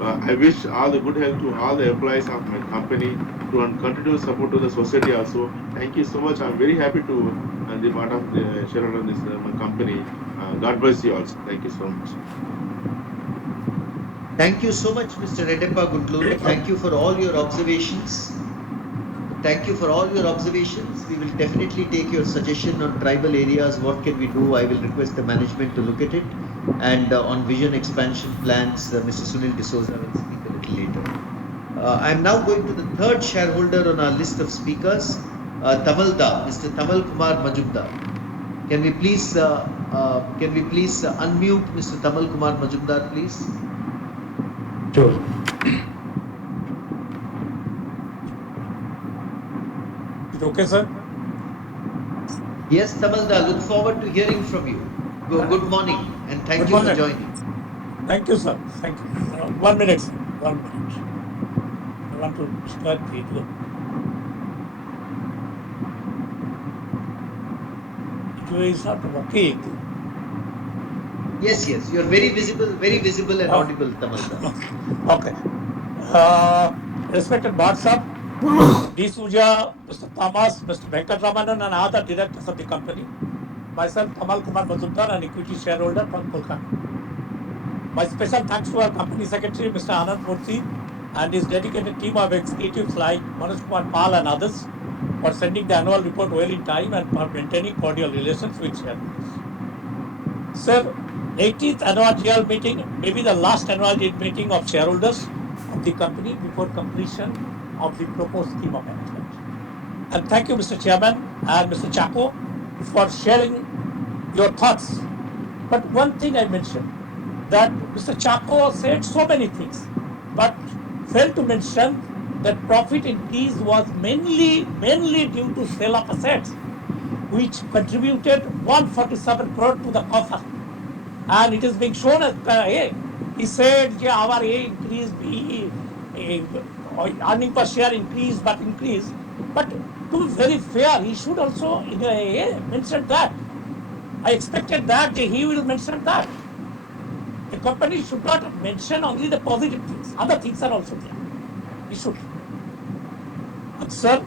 I wish all the good health to all the employees of my company to continue support to the society also. Thank you so much. I'm very happy to be part of the shareholder in this my company. God bless you also. Thank you so much. Thank you so much, Mr. Redeppa Gundluru. Thank you for all your observations. Thank you for all your observations. We will definitely take your suggestion on tribal areas. What can we do? I will request the management to look at it. And on vision expansion plans, Mr. Sunil D'Souza will speak a little later. I am now going to the third shareholder on our list of speakers, Tamalda, Mr. Tamal Kumar Majumdar. Can we please unmute Mr. Tamal Kumar Majumdar, please? Sure. Is it okay, sir? Yes, Tamalda, look forward to hearing from you. Good morning and thank you for joining. Thank you, sir. Thank you. 1 minute, sir. 1 minute. I want to start video. Video is not working. Yes, you're very visible and audible, Tamalda. Okay. Respected board sir, D. Suja, Mr. Thomas, Mr. Venkatramanan, and other directors of the company. Myself, Tamal Kumar Majumdar, an equity shareholder from Kolkata. My special thanks to our company secretary, Mr. Anand Murthy, and his dedicated team of executives like Manoj Kumar Pal and others. for sending the annual report well in time and for maintaining cordial relations with shareholders. Sir, 18th annual GL meeting may be the last annual meeting of shareholders of the company before completion of the proposed scheme of arrangement. And thank you, Mr. Chairman and Mr. Chaco, for sharing your thoughts. But one thing I mentioned, that Mr. Chaco said so many things, but failed to mention that profit increase was mainly due to sale of assets, which contributed 147 crore to the coffer. And it is being shown as he said our increase, earning per share increased, but to be very fair, he should also mention that. I expected that he will mention that. A company should not mention only the positive things. Other things are also there. He should. And sir,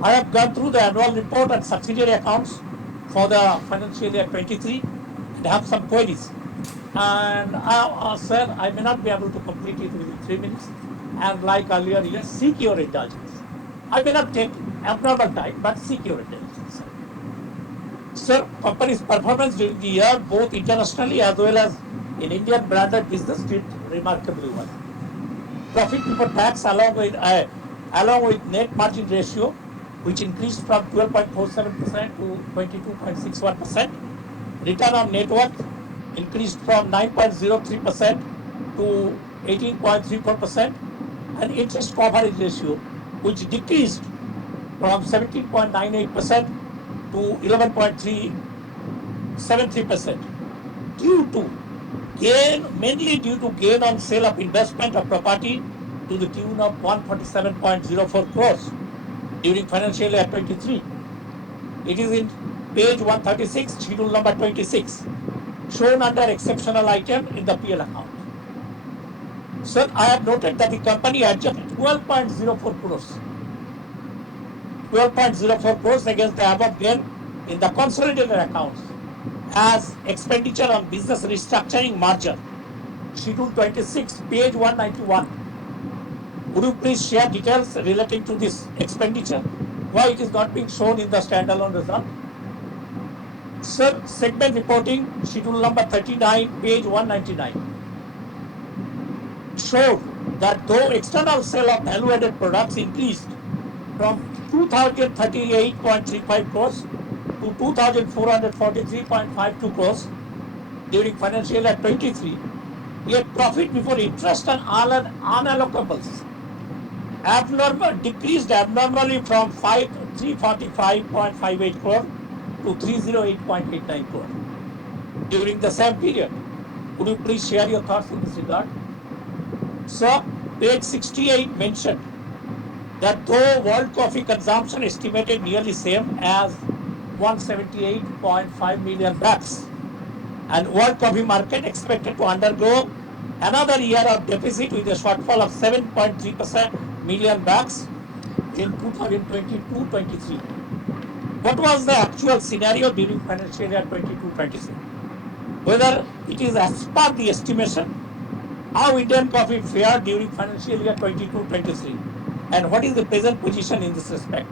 I have gone through the annual report and subsidiary accounts for the financial year 23 and have some queries. And sir, I may not be able to complete it within 3 minutes. And like earlier years, seek your indulgence. I may not take abnormal time, but seek your indulgence, sir. Sir, company's performance during the year, both internationally as well as in Indian branded business, did remarkably well. Profit before tax, along with net margin ratio, which increased from 12.47% to 22.61%. Return on net worth increased from 9.03% to 18.34%, and interest coverage ratio, which decreased from 17.98% to 11.373%, mainly due to gain on sale of investment of property to the tune of 147.04 crores during financial year 23. It is in page 136, schedule number 26, shown under exceptional item in the PL account. Sir, I have noted that the company adjusted 12.04 crores. 12.04 crores against the above gain in the consolidated accounts as expenditure on business restructuring merger. Schedule 26, page 191. Would you please share details relating to this expenditure? Why it is not being shown in the standalone result? Sir, segment reporting, schedule number 39, page 199. Showed that though external sale of value-added products increased from 2,038.35 crores to 2,443.52 crores during financial year 23, yet profit before interest and unallocables decreased abnormally from 345.58 crore to 308.89 crore during the same period. Would you please share your thoughts in this regard? So, page 68 mentioned that though world coffee consumption estimated nearly same as 178.5 million bags, and world coffee market expected to undergo another year of deficit with a shortfall of 7.3% million bags in 2022-23. What was the actual scenario during financial year 22-23? Whether it is as per the estimation, how Indian coffee fared during financial year 22-23, and what is the present position in this respect,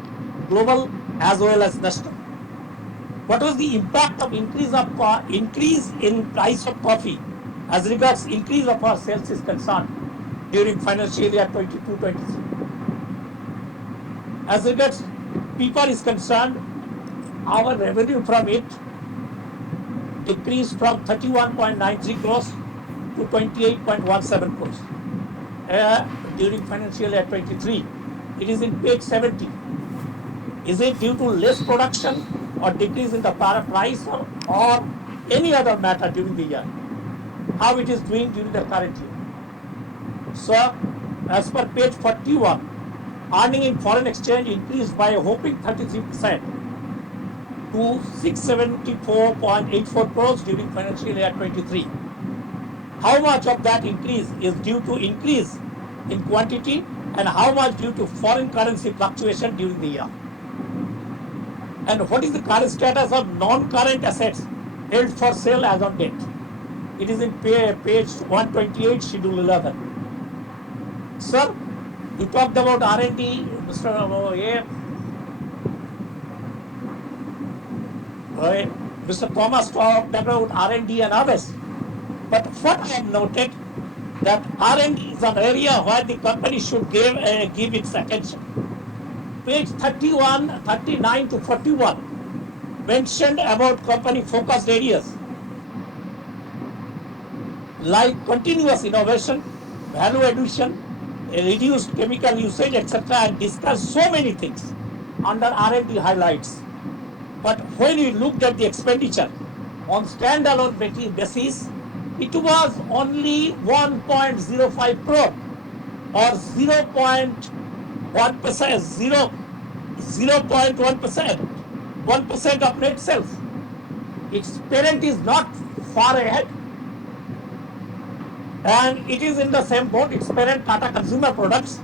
global as well as national? What was the impact of increase in price of coffee as regards increase of our sales is concerned during financial year 22-23? As regards people is concerned, our revenue from it decreased from 31.93 crores to 28.17 crores during financial year 23. It is in page 70. Is it due to less production or decrease in the price or any other matter during the year? How it is doing during the current year? So, as per page 41, earning in foreign exchange increased by a whopping 33% to 674.84 crores during financial year 23. How much of that increase is due to increase in quantity and how much due to foreign currency fluctuation during the year? And what is the current status of non-current assets held for sale as on date? It is in page 128, schedule 11. Sir, you talked about R&D, Mr. Mr. Thomas talked about R&D and others. But what I have noted that R&D is an area where the company should give its attention. Page 31, 39 to 41 mentioned about company focused areas like continuous innovation, value addition, reduced chemical usage, etc., and discuss so many things under R&D highlights. But when we looked at the expenditure on standalone basis, it was only 1.05 crore or 0.1%, 1% of net sales. Its parent is not far ahead, and it is in the same boat. Its parent, Tata Consumer Products,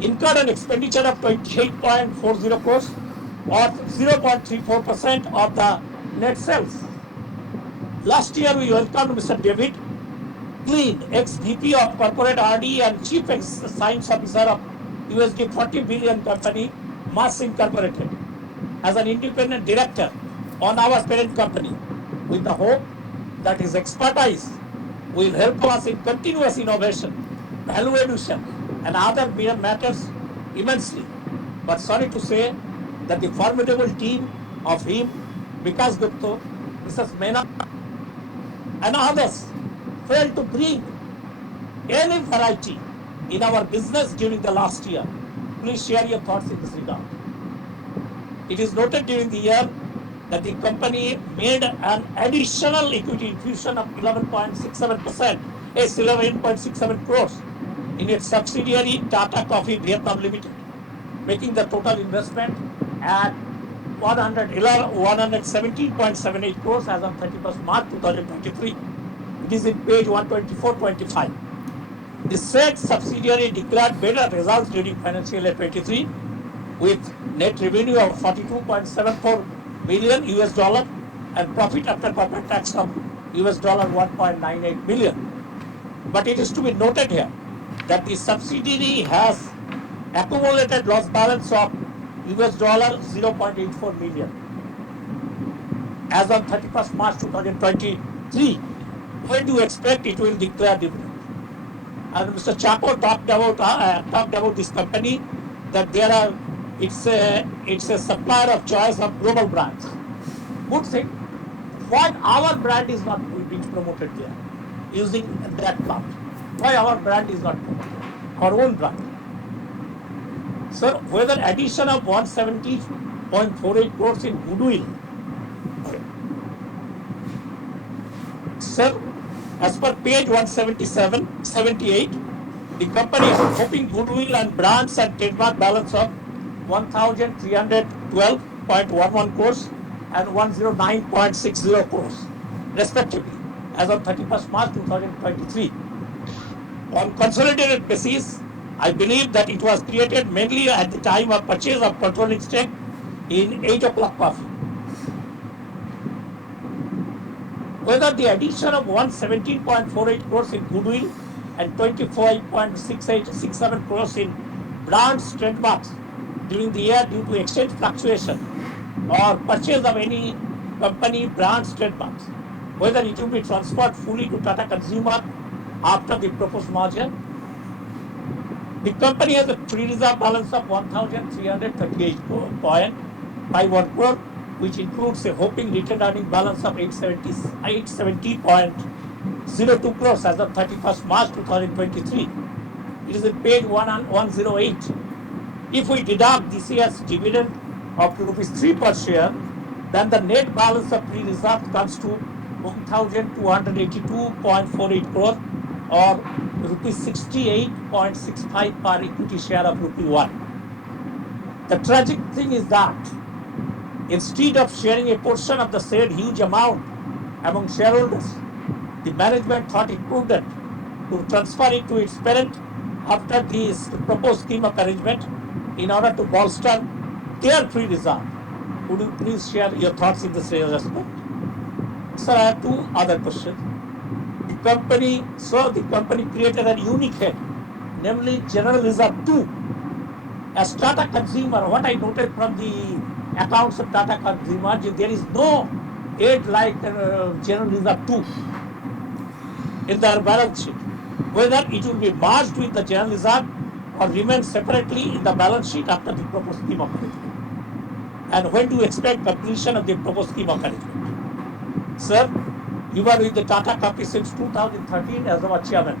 incurred an expenditure of 28.40 crores or 0.34% of the net sales. Last year, we welcomed Mr. David Clean, ex-VP of Corporate RD and Chief Science Officer of USD 40 billion company, Mass Incorporated, as an independent director on our parent company, with the hope that his expertise will help us in continuous innovation, value addition, and other matters immensely. But sorry to say that the formidable team of him, Vikas Gupta, Mrs. Mena, and others failed to bring any variety in our business during the last year. Please share your thoughts in this regard. It is noted during the year that the company made an additional equity infusion of 11.67%, 11.67 crores in its subsidiary Tata Coffe Vietnam Limited, making the total investment at 117.78 crores as on 31st March 2023. It is in page 124-25. The said subsidiary declared better results during financial year 23 with net revenue of 42.74 million US dollar and profit after corporate tax of US dollar 1.98 million. But it is to be noted here that the subsidiary has accumulated loss balance of US dollar 0.84 million as on 31st March 2023. When do you expect it will declare dividend? And Mr. Chapo talked about this company, that it's a supplier of choice of global brands. Good thing. Why our brand is not being promoted there using that plant? Why our brand is not promoted? Our own brand. Sir, whether addition of 170.48 crores in goodwill, sir, as per page 177-78, the company is hoping goodwill and brands and trademark balance of 1,312.11 crores and 109.60 crores, respectively, as of 31st March 2023. On consolidated basis, I believe that it was created mainly at the time of purchase of controlling stake in 8 o'clock coffee. Whether the addition of 117.48 crores in goodwill and 25.67 crores in brands trademarks during the year due to exchange fluctuation or purchase of any company brands trademarks, whether it will be transferred fully to Tata Consumer after the proposed merger. The company has a free reserve balance of 1,338.51 crore, which includes a hoping retained earning balance of 870.02 crores as of 31st March 2023. It is in page 108. If we deduct this year's dividend of rupees 3 per share, then the net balance of free reserve comes to 1,282.48 crore or rupees 68.65 per equity share of rupee 1. The tragic thing is that instead of sharing a portion of the said huge amount among shareholders, the management thought it prudent to transfer it to its parent after this proposed scheme of arrangement in order to bolster their free reserve. Would you please share your thoughts in this respect? Sir, I have two other questions. The company created a unique head, namely General Reserve 2. As Tata Consumer, what I noted from the accounts of Tata Consumer, there is no aid like General Reserve 2 in their balance sheet. Whether it will be merged with the General Reserve or remain separately in the balance sheet after the proposed scheme of arrangement. And when do you expect completion of the proposed scheme of arrangement? Sir, you were with the Tata Coffe since 2013 as our chairman.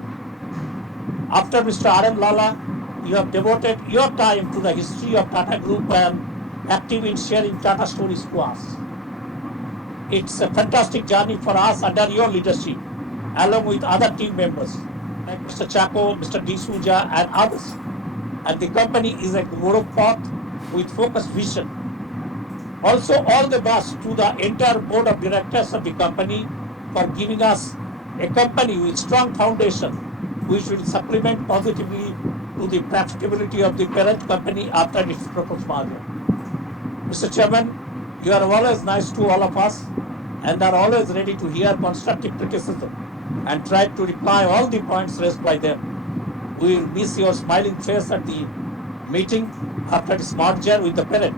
After Mr. R.M. Lala, you have devoted your time to the history of Tata Group and active in sharing Tata stories to us. It's a fantastic journey for us under your leadership, along with other team members like Mr. Chaco, Mr. D'Souza, and others. And the company is a growth path with focused vision. Also, all the best to the entire board of directors of the company for giving us a company with strong foundation, which will supplement positively to the profitability of the parent company after its proposed merger. Mr. Chairman, you are always nice to all of us and are always ready to hear constructive criticism and try to reply all the points raised by them. We will miss your smiling face at the meeting after its merger with the parent.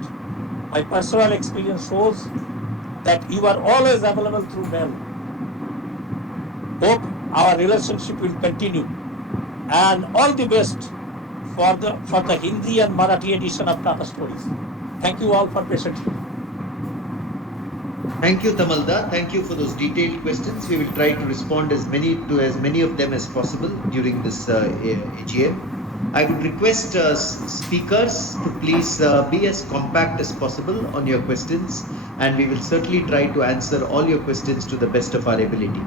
My personal experience shows that you are always available through mail. Hope our relationship will continue. And all the best for the Hindi and Marathi edition of Tata Stories. Thank you all for patiently. Thank you, Tamalda. Thank you for those detailed questions. We will try to respond to as many of them as possible during this AGM. I would request speakers to please be as compact as possible on your questions, and we will certainly try to answer all your questions to the best of our ability.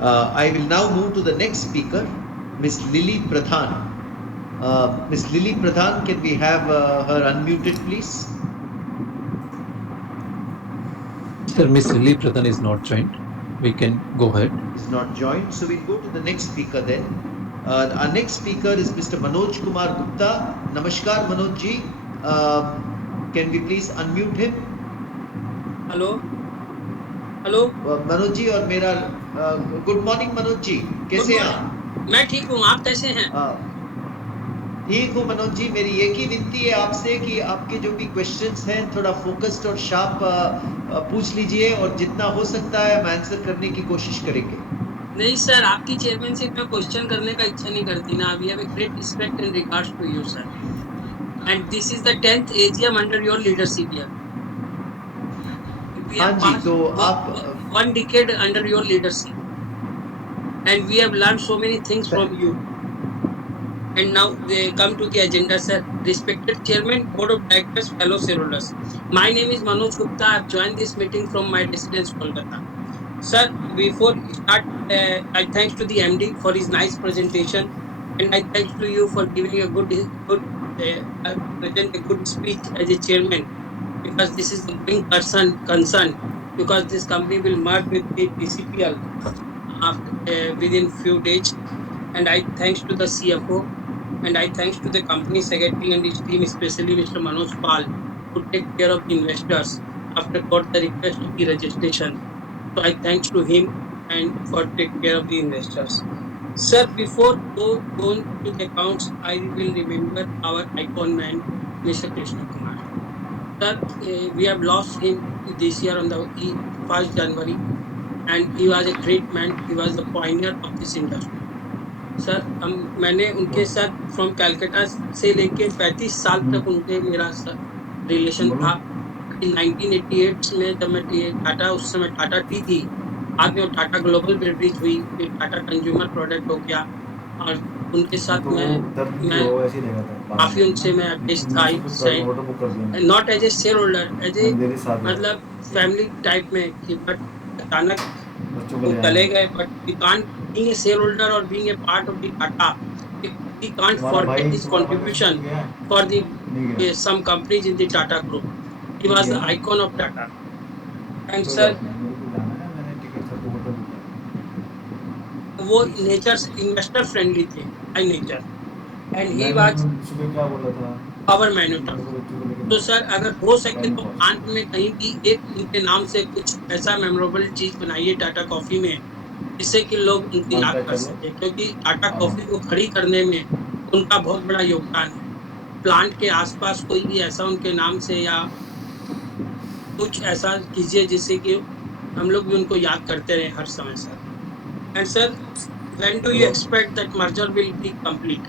I will now move to the next speaker, Ms. Lily Pradhan. Ms. Lily Pradhan, can we have her unmuted, please? Sir, Miss Lily Pradhan is not joined. We can go ahead. Is not joined. So we'll go to the next speaker then. Our next speaker is Mr. Manoj Kumar Gupta. Namaskar, Manoj ji. Can we please unmute him? Hello hello Manoj ji और मेरा good morning Manoj ji, कैसे हैं आप? मैं ठीक हूँ, आप कैसे हैं? ठीक हूँ मनोज जी। मेरी एक ही विनती है आपसे कि आपके जो भी क्वेश्चंस हैं थोड़ा फोकस्ड और शार्प पूछ लीजिए, और जितना हो सकता है हम आंसर करने की कोशिश करेंगे। नहीं सर, आपकी चेयरमैनशिप में क्वेश्चन करने का इच्छा नहीं करती ना। We have a great respect and regards to you sir, and this is the 10th AGM under your leadership here. हाँ जी, तो आप 1 decade under your leadership, and we have learned so many things from you. And now they come to the agenda, sir. Respected Chairman, Board of Directors, fellow shareholders. My name is Manoj Gupta. I have joined this meeting from my residence, Kolkata. Sir, before we start, I thanks to the MD for his nice presentation, and I thanks to you for giving a good present a good speech as a chairman, because this is the going concern, because this company will merge with the TCPL after within few days. And I thanks to the CFO, and I thanks to the company secretary and his team, especially Mr. Manoj Pal, to take care of the investors after got the request of the registration. So I thanks to him and for take care of the investors. Sir, before going to the accounts, I will remember our icon man, Mr. Krishna Kumar. Sir, we have lost him this year on the 1st January, and he was a great man. He was the pioneer of this industry. Sir मैंने उनके साथ from Calcutta से लेके 35 साल तक उनके मेरा relation था। 1988 में जब मैं टाटा, उस समय टाटा टी थी, बाद में टाटा ग्लोबल ब्रिज हुई, फिर टाटा कंज्यूमर प्रोडक्ट हो गया, और उनके साथ मैं काफी उनसे मैं अटैच था, not as a shareholder, as a मतलब फैमिली टाइप में कि, बट अचानक चले गए। But we can't, being a shareholder or being a part of the Tata, we can't forget his contribution for the some companies in the Tata group. He was the icon of Tata. And sir, वो nature investor friendly थे, by nature, and he was power मैन्युटर। तो sir अगर हो सके तो अंत में कहीं भी एक उनके नाम से कुछ ऐसा मेमोरेबल चीज बनाइए टाटा कॉफी में, जिससे कि लोग उनको याद कर सके, क्योंकि टाटा कॉफी को खड़ी करने में उनका बहुत बड़ा योगदान है। प्लांट के आसपास कोई भी ऐसा उनके नाम से या कुछ ऐसा कीजिए जिससे कि हम लोग भी उनको याद करते रहे हर समय sir. And sir, when do you expect that merger will be complete?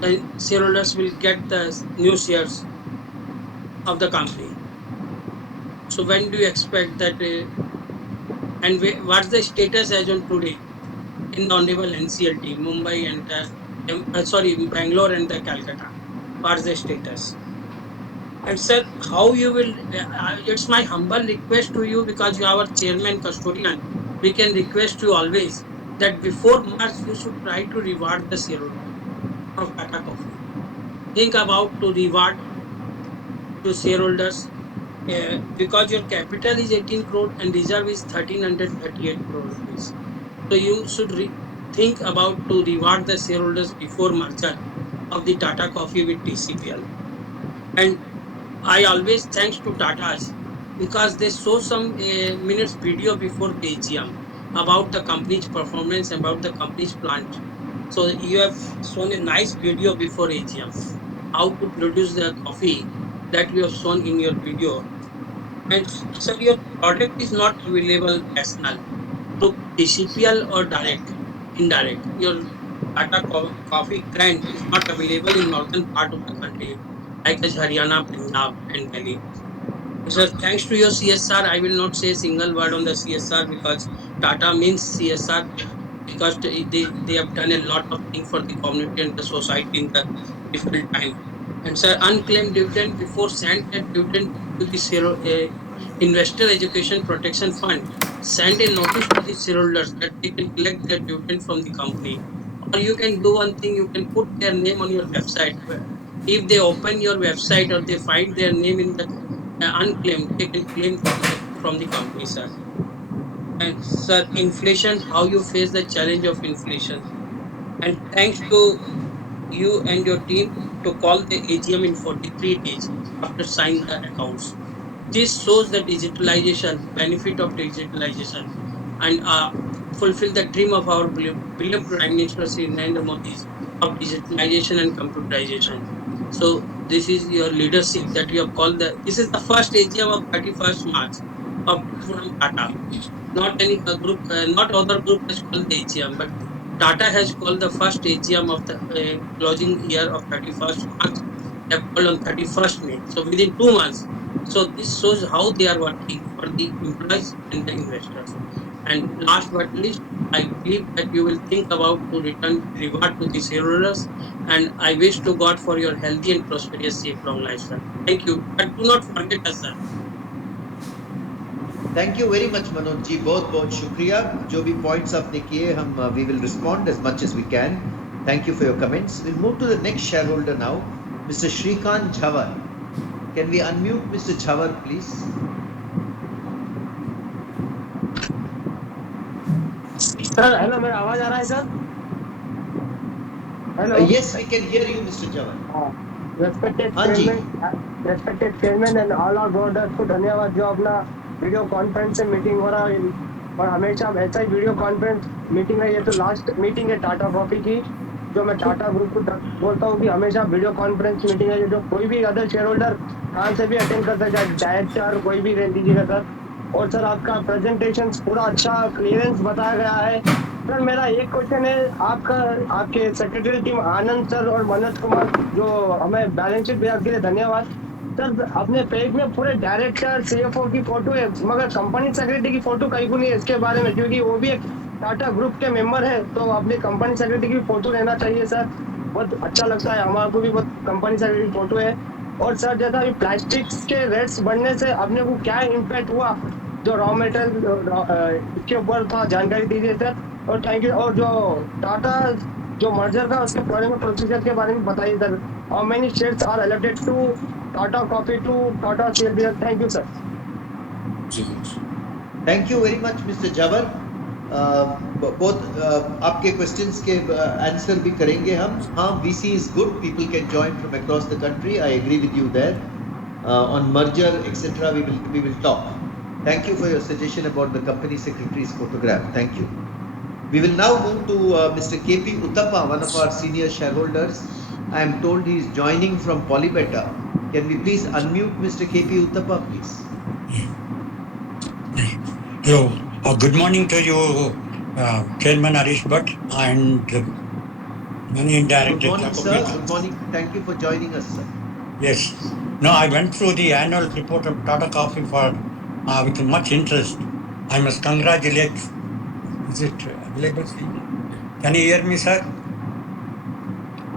The shareholders will get the new shares of the company. So when do you expect that? And what's the status as on today in the honorable NCLT, Mumbai and sorry, Bangalore and the Calcutta? What's the status? And sir, how you will? It's my humble request to you because you are our chairman custodian. We can request you always that before March you should try to reward the shareholder of Tata Coffee. Think about to reward to shareholders because your capital is 18 crore and reserve is 1338 crore rupees. So you should think about to reward the shareholders before merger of the Tata Coffee with TCPL. And I always thanks to Tata's because they show some minutes video before the AGM about the company's performance, about the company's plant. So you have shown a nice video before AGM, how to produce the coffee that you have shown in your video. And sir, your product is not available national through TCPL or direct, indirect. Your Coffee brand is not available in northern part of the country, like as Haryana, Punjab, and Delhi. Sir, thanks to your CSR, I will not say a single word on the CSR because Tata means CSR because they have done a lot of things for the community and the society in the difficult time. And sir, unclaimed dividend before send that dividend to the investor education protection fund. Send a notice to the shareholders that they can collect their dividend from the company. Or you can do one thing, you can put their name on your website. If they open your website or they find their name in the unclaimed, they can claim from the company, sir. And sir, inflation, how you face the challenge of inflation. And thanks to you and your team to call the AGM in 43 days after signing the accounts. This shows the digitalization, benefit of digitalization, and fulfill the dream of our beloved Prime Minister Sri Narendra Modi of digitalization and computerization. So this is your leadership that you have called the. This is the first AGM of 31st March of from Tata. Not any group, not other group has called the AGM, but Tata has called the first AGM of the closing year of 31st March. They have called on 31st May. So within 2 months. So this shows how they are working for the employees and the investors. And last but least, I believe that you will think about to return reward to the shareholders. And I wish to God for your healthy and prosperous, safe, long life, sir. Thank you. But do not forget us, sir. Thank you very much, Manoj ji. बहुत बहुत शुक्रिया. जो भी points आपने किए हम we will respond as much as we can. Thank you for your comments. We'll move to the next shareholder now, Mr. Shrikant Jhawar. Can we unmute Mr. Jhawar, please? Sir hello, मेरा आवाज आ रहा है sir? Hello. Yes, we can hear you, Mr. Jhawar. Respected हाँ जी. Chairman and all our boarders को धन्यवाद जो अपना वीडियो कॉन्फ्रेंस से मीटिंग हो रहा है और हमेशा ऐसा ही वीडियो कॉन्फ्रेंस मीटिंग है. ये तो लास्ट मीटिंग है टाटा कॉफी की, जो मैं टाटा ग्रुप को बोलता हूँ कि हमेशा वीडियो कॉन्फ्रेंस मीटिंग है, जो कोई भी अदर शेयर होल्डर कहाँ से भी अटेंड कर सकता है, डायरेक्टर कोई भी रह लीजिएगा सर. और सर आपका प्रेजेंटेशन पूरा अच्छा क्लियरेंस बताया गया है. सर मेरा एक क्वेश्चन है, आपके सेक्रेटरी टीम आनंद सर और मनोज कुमार जो हमें बैलेंस शीट भेजने के लिए धन्यवाद. सर अपने पेज में पूरे डायरेक्टर सीएफओ की फोटो है, मगर कंपनी सेक्रेटरी की फोटो कहीं को नहीं है. इसके बारे में, क्योंकि वो भी एक टाटा ग्रुप के मेंबर है, तो अपने कंपनी सेक्रेटरी की फोटो रहना चाहिए सर. बहुत अच्छा लगता है हमारे को भी, बहुत कंपनी सेक्रेटरी की फोटो है. और सर जैसा अभी प्लास्टिक्स के रेट्स बढ़ने से अपने को क्या इम्पैक्ट हुआ, जो रॉ मटेरियल इसके ऊपर थोड़ा जानकारी दीजिए सर. और थैंक यू. और जो टाटा जो मर्जर था उसके बारे में, प्रोसीजर के बारे में बताइए sir. How many shares are allotted to Tata coffee to Tata CL. Thank you sir. Thank you very much, Mr. Jhawar. बहुत आपके क्वेश्चंस के आंसर भी करेंगे हम. हाँ, VC is good. People can join from across the country. I agree with you there. On merger, etc., we will talk. Thank you for your suggestion about the company secretary's photograph. Thank you. We will now move to Mr. KP Uttappa, one of our senior shareholders. I am told he is joining from Polybeta. Can we please unmute Mr. KP Uttappa, please? Hello. Good morning to you, Chairman Harish Bhatt and Managing Director. Good morning, Tata sir. Coffe. Good morning. Thank you for joining us, sir. Yes. No, I went through the annual report of Tata Coffee with much interest. I must congratulate. Is it available? Can you hear me, sir?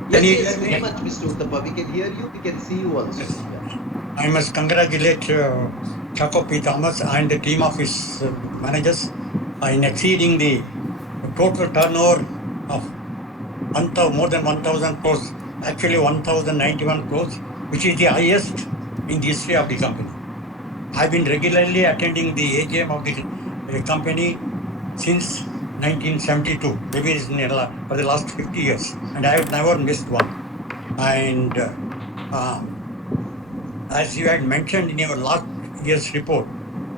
Yes, very much, Mr. Uttapa. We can hear you. We can see you also. Yes. Yeah. I must congratulate Chaco P. Thomas and the team of his managers in exceeding the total turnover of more than 1,000 crores, actually 1,091 crores, which is the highest in the history of the company. I've been regularly attending the AGM of the company since 1972, maybe for the last 50 years, and I have never missed one. And as you had mentioned in your last year's report,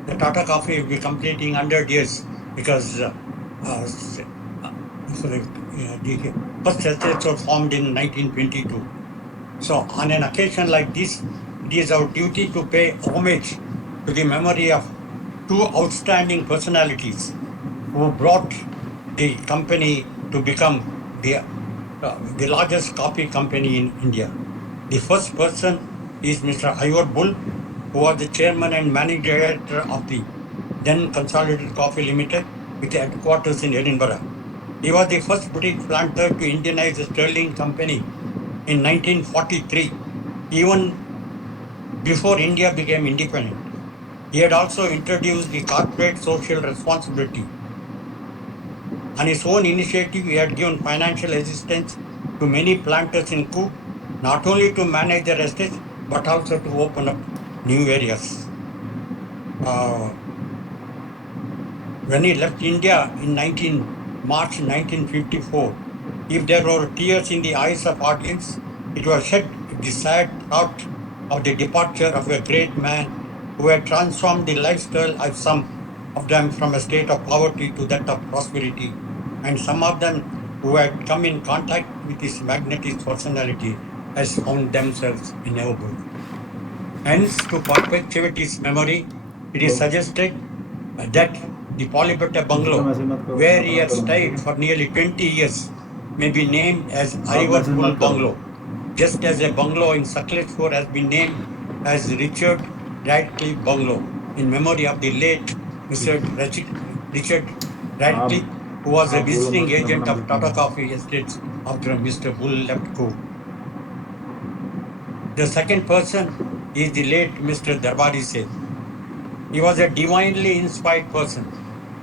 the Tata Coffee will be completing 100 years because the first estates were formed in 1922. So on an occasion like this, it is our duty to pay homage to the memory of two outstanding personalities who brought the company to become the largest coffee company in India. The first person is Mr. Ivor Bull, who was the chairman and managing director of the then Consolidated Coffee Limited with headquarters in Edinburgh. He was the first British planter to Indianize the Sterling Company in 1943, even before India became independent. He had also introduced the corporate social responsibility. On his own initiative, he had given financial assistance to many planters in Cook, not only to manage their estates, but also to open up new areas. When he left India in March 1954, if there were tears in the eyes of audience, it was shed with the sad thought of the departure of a great man who had transformed the lifestyle of some of them from a state of poverty to that of prosperity, and some of them who had come in contact with his magnetic personality has found themselves ennobled. Hence, to perpetuate his memory, it is suggested that the Polybutta bungalow, where he had stayed for nearly 20 years, may be named as Ivor Bull Bungalow, just as a bungalow in Sakleshpur has been named as Richard Radcliffe Bungalow in memory of the late Mr. Richard Radcliffe, who was a visiting agent of Tata Coffee Estates after Mr. Bull left Cook. The second person is the late Mr. Darbadi Seth. He was a divinely inspired person,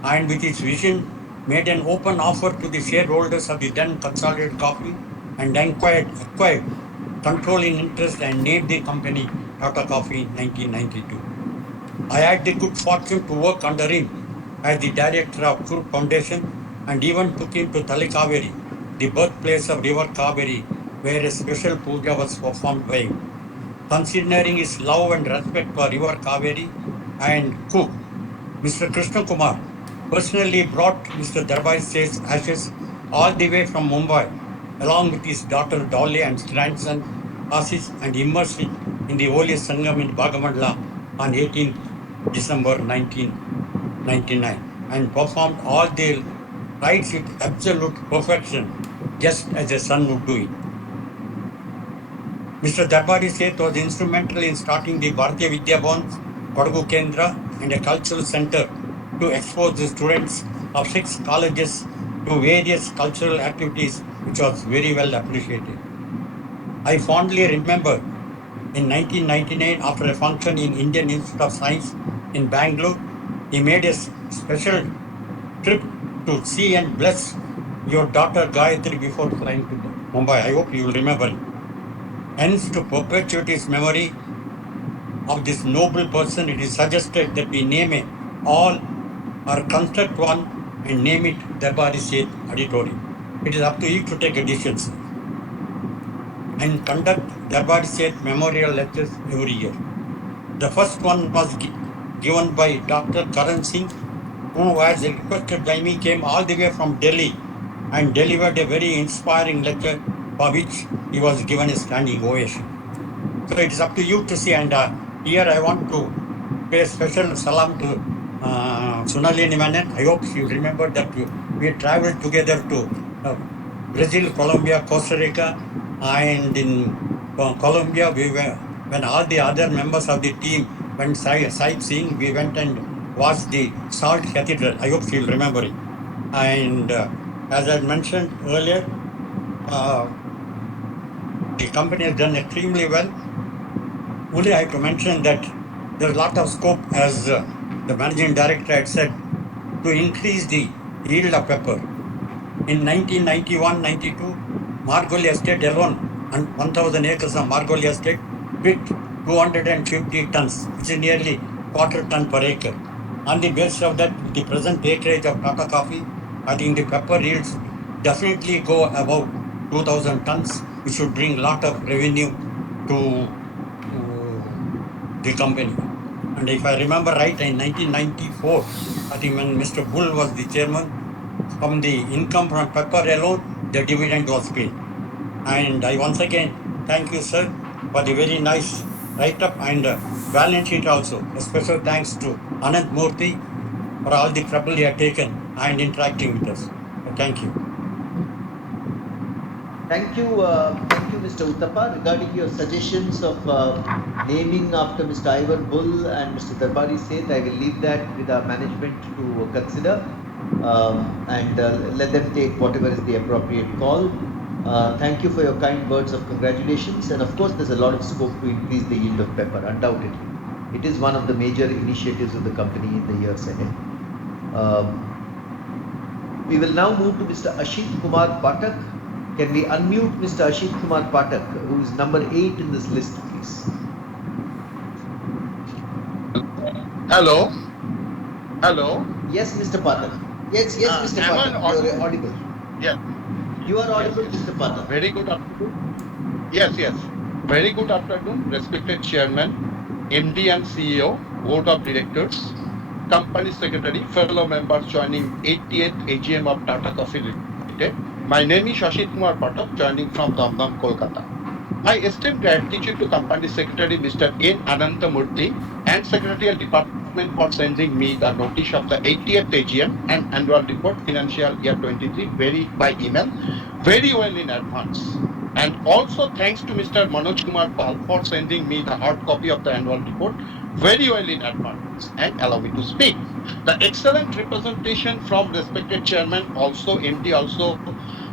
and with his vision, made an open offer to the shareholders of the then Consolidated Coffee and acquired controlling interest and named the company Tata Coffee in 1992. I had the good fortune to work under him as the director of Kuru Foundation and even took him to Talikaveri, the birthplace of River Kaveri, where a special puja was performed by him. Considering his love and respect for River Kaveri and Cook, Mr. Krishna Kumar personally brought Mr. Darbai Seth's ashes all the way from Mumbai, along with his daughter Dolly and grandson Ashish, and immersed it in the Holy Sangam in Bhagamandla on 18th December 1999 and performed all the rites with absolute perfection, just as a son would do it. Mr. Darbadi Seth was instrumental in starting the Bharatiya Vidya Bhavans, Kodagu Kendra, and a cultural center to expose the students of 6 colleges to various cultural activities, which was very well appreciated. I fondly remember in 1999, after a function in Indian Institute of Science in Bangalore, he made a special trip to see and bless your daughter Gayatri before flying to Mumbai. I hope you will remember it. Hence, to perpetuate his memory of this noble person, it is suggested that we name a all or construct one and name it Darbari Seth Auditorium. It is up to you to take a decision, sir. And conduct Darbari Seth memorial lectures every year. The first one was given by Dr. Karan Singh, who, as requested by me, came all the way from Delhi and delivered a very inspiring lecture for which he was given a standing ovation. So it is up to you to see. And here I want to pay pay a special salam to Sonali Manan. I hope you remember that we traveled together to Brazil, Colombia, Costa Rica, and in Colombia we were, when all the other members of the team went sightseeing, we went and watched the Salt Cathedral. I hope she'll remember it. And as I mentioned earlier, the company has done extremely well. Only I have to mention that there's a lot of scope, as the managing director had said, to increase the yield of pepper. In 1991-92, Margoli Estate alone, and 1,000 acres of Margoli Estate, picked 250 tons, which is nearly quarter ton per acre. On the basis of that, with the present acreage of Tata Coffee, I think the pepper yields should definitely go above 2,000 tons, which should bring a lot of revenue to the company. And if I remember right, in 1994, I think when Mr. Bull was the chairman, from the income from pepper alone, the dividend was paid. And I once again thank you, sir, for the very nice write-up and balance sheet also. A special thanks to Anand Murthy for all the trouble he had taken and interacting with us. Thank you. Thank you, Mr. Uttapa. Regarding your suggestions of naming after Mr. Ivan Bull and Mr. Darbari Seth, I will leave that with our management to consider and let them take whatever is the appropriate call. Thank you for your kind words of congratulations. And of course, there's a lot of scope to increase the yield of pepper, undoubtedly. It is one of the major initiatives of the company in the years ahead. We will now move to Mr. Ashit Kumar Patak. Can we unmute Mr. Ashit Kumar Patak, who is number 8 in this list, please? Hello? Hello? Yes, Mr. Patak. Yes, Mr. Patak. You are audible. Yes. You are audible, Yes. Mr. Patak. Very good afternoon. Yes. Very good afternoon, respected Chairman, MD and CEO, Board of Directors, Company Secretary, fellow members joining 80th AGM of Tata Coffee Limited. My name is Ashit Kumar Patak, joining from Damdam, Kolkata. My esteemed gratitude to Company Secretary Mr. N. Anantamurthy and Secretarial Department for sending me the notice of the 80th AGM and annual report financial year 23 by email very well in advance. And also thanks to Mr. Manoj Kumar Pal for sending me the hard copy of the annual report very well in advance and allow me to speak. The excellent representation from respected chairman, also MD, also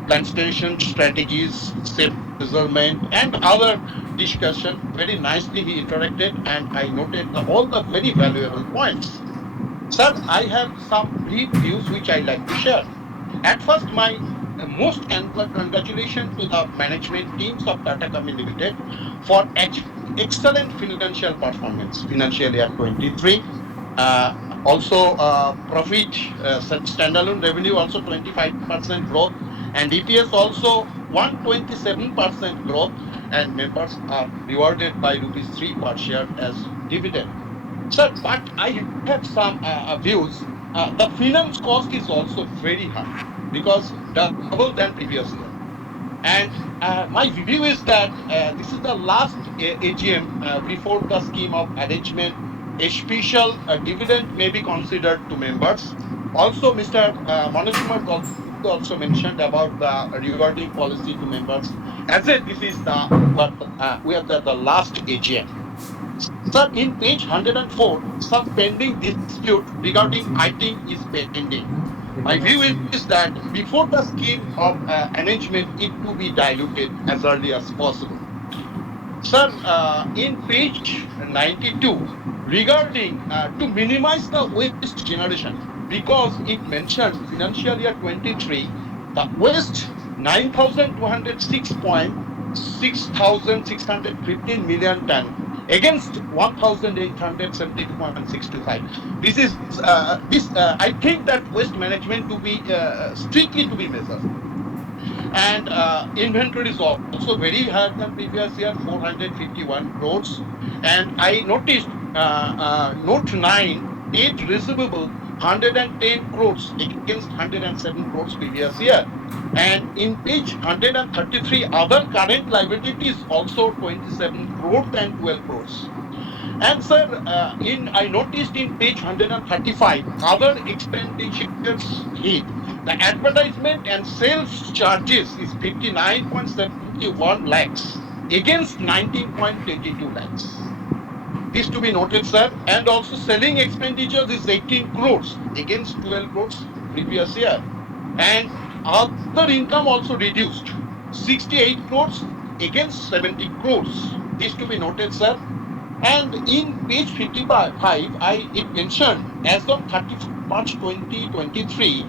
plan station strategies, safe measurement, and other discussion. Very nicely he interacted, and I noted all the very valuable points. Sir, I have some brief views which I like to share. At first, my most congratulations to the management teams of Tata Coffee Limited for excellent financial performance, financial year 23. Also, profit, standalone revenue also 25% growth, and EPS also 127% growth, and members are rewarded by rupees 3 per share as dividend. Sir, but I have some views. The finance cost is also very high because double than previous year. And my view is that this is the last AGM before the scheme of arrangement. A special dividend may be considered to members. Also, Mr. Manoj Kumar also mentioned about the rewarding policy to members. As if this is we are the last AGM. Sir, in page 104, some pending dispute regarding item is pending. My view is that before the scheme of arrangement, it to be diluted as early as possible. Sir, in page 92, regarding to minimize the waste generation, because it mentioned financial year 23, the waste 9,206.6,615 million ton against 1,872.625. This is I think that waste management to be strictly to be measured. And inventory is also very higher than previous year, 451 crores. And I noticed note 9, trade receivable 110 crores against 107 crores previous year. And in page 133, other current liabilities also 27 crores and 12 crores. And sir, I noticed in page 135, other expenditures hit. The advertisement and sales charges is 59.71 lakhs against 19.22 lakhs. This to be noted, sir. And also selling expenditures is 18 crores against 12 crores previous year. And other income also reduced, 68 crores against 70 crores. This to be noted, sir. And in page 55, it mentioned as on 31st March 2023,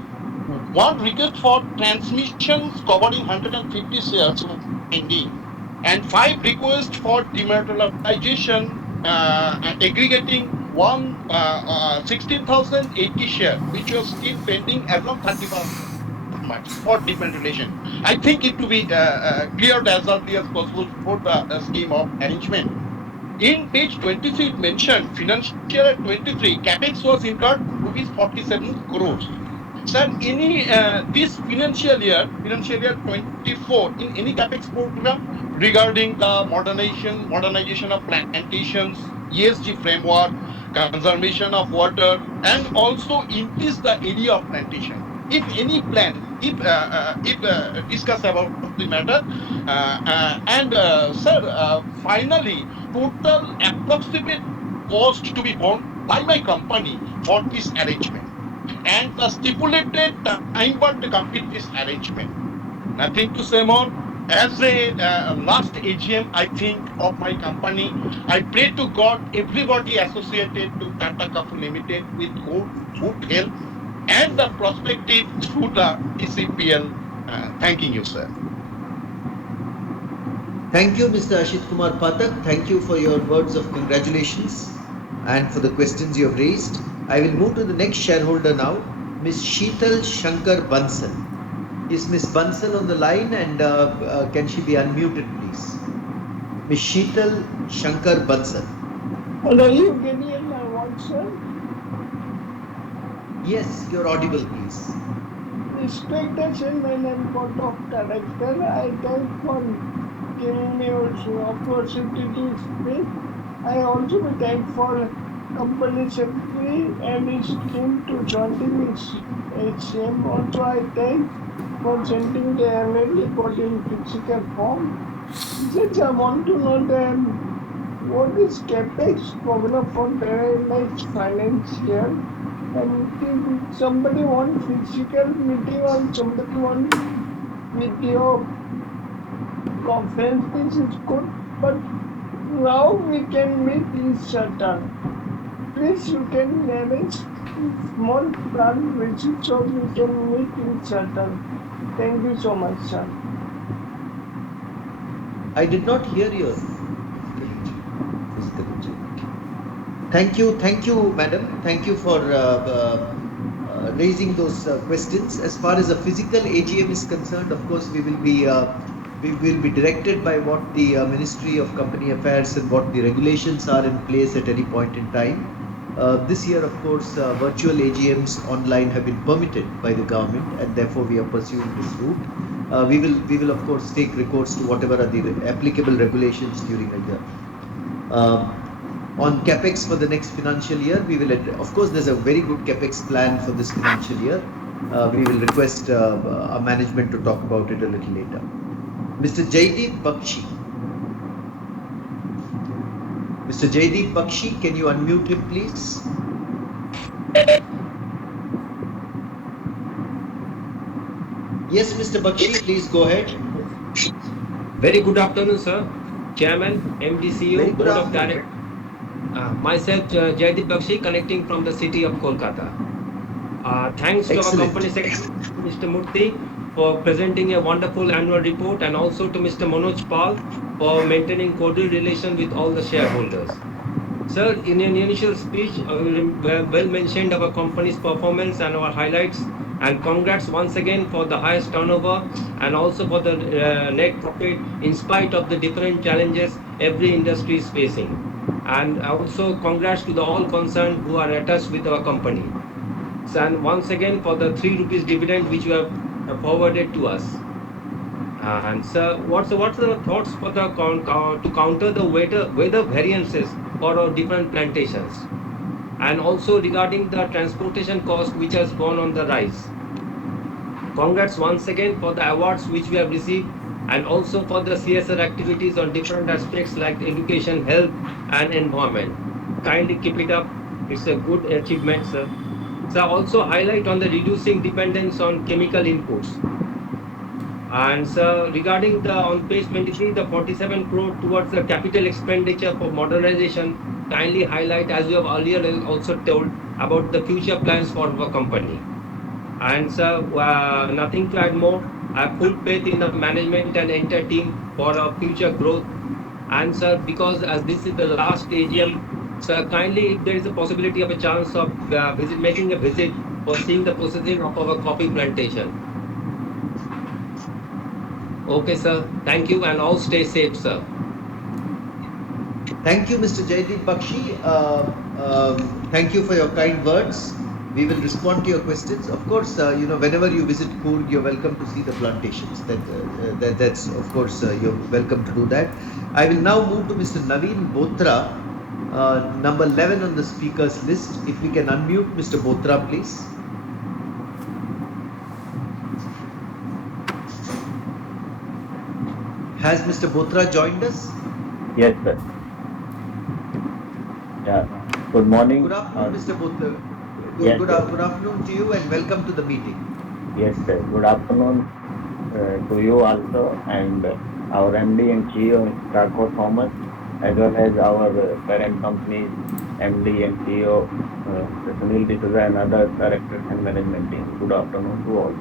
one request for transmissions covering 150 shares were pending, and 5 requests for dematerialization aggregating 16,080 shares, which was still pending as on 31st March for dematerialization. I think it to be cleared as early as possible for the scheme of arrangement. In page 23, it mentioned financial year 23, capex was incurred rupees 47 crores. Sir, any this financial year 24, in any capex program regarding the modernization of plantations, ESG framework, conservation of water, and also increase the area of plantation. If any plan, if discuss about the matter, sir, finally, total approximate cost to be borne by my company for this arrangement, and the stipulated time bound to complete this arrangement. Nothing to say more. As a last AGM, I think, of my company, I pray to God everybody associated to Tata Coffe Limited with good health and the prospective through the TCPL. Thanking you, sir. Thank you, Mr. Ashit Kumar Pathak. Thank you for your words of congratulations and for the questions you have raised. I will move to the next shareholder now, Ms. Sheetal Shankar Bansal. Is Ms. Bansal on the line, and can she be unmuted, please? Ms. Sheetal Shankar Bansal. Hello, you can hear my voice, sir? Yes, you're audible, please. Respected Chairman and Board of Directors, I thank for giving me opportunity to speak. I also thank for Company Secretary and his team to joining this AGM. Also, I thank for sending the annual report in physical form. Just I want to know what is CapEx program for the next financial, and if somebody want physical meeting or somebody want video conference, this is good, but now we can meet each other. Please, you can arrange small plan visit so we can meet each other. Thank you so much, sir. I did not hear your physical Thank you, madam. Thank you for raising those questions. As far as a physical AGM is concerned, of course, we will be directed by what the Ministry of Company Affairs and what the regulations are in place at any point in time. This year, of course, virtual AGMs online have been permitted by the government, and therefore we are pursuing this route. We will of course take recourse to whatever are the applicable regulations during a year. On capex for the next financial year, we will, of course, there's a very good capex plan for this financial year. We will request our management to talk about it a little later. Mr. Jaideep Bakshi. Mr. Jaideep Bakshi, can you unmute him, please? Yes, Mr. Bakshi, please go ahead. Very good afternoon, sir. Chairman, MD, CEO, Board of Directors. Myself, Jaideep Bakshi, connecting from the city of Kolkata. Thanks to our company secretary, Mr. Murthy, for presenting a wonderful annual report, and also to Mr. Manoj Pal for maintaining cordial relation with all the shareholders. Sir, in an initial speech, well mentioned our company's performance and our highlights, and congrats once again for the highest turnover and also for the net profit in spite of the different challenges every industry is facing. And also congrats to the all concerned who are attached with our company. So, and once again for the 3 rupees dividend which you have forwarded to us. And sir, what's the thoughts for the to counter the weather variances for our different plantations. And also regarding the transportation cost, which has gone on the rise. Congrats once again for the awards which we have received, and also for the CSR activities on different aspects like education, health, and environment. Kindly keep it up. It's a good achievement, sir. Sir, also highlight on the reducing dependence on chemical inputs. And sir, regarding the on page 23, the 47 crore towards the capital expenditure for modernization, kindly highlight, as you have earlier also told, about the future plans for our company. And sir, nothing to add more. I have full faith in the management and entire team for our future growth. And sir, because as this is the last AGM, sir, kindly, if there is a possibility of a chance of making a visit for seeing the processing of our coffee plantation. Okay, sir. Thank you, and all stay safe, sir. Thank you, Mr. Jaideep Bakshi. Thank you for your kind words. We will respond to your questions. Of course, whenever you visit Coorg, you're welcome to see the plantations. That's of course, you're welcome to do that. I will now move to Mr. Naveen Botra, number 11 on the speakers list. If we can unmute Mr. Botra, please. Has Mr. Botra joined us? Yes, sir. Yeah. Good morning. Good afternoon, Mr. Botra. Yes, Good sir. afternoon to you, and welcome to the meeting. Yes, sir. Good afternoon to you also, and our MD and CEO, Mr. Tata Thomas, as well as our parent companies, MD and CEO, Mr. Sunil D'Souza, and other directors and management team. Good afternoon to all.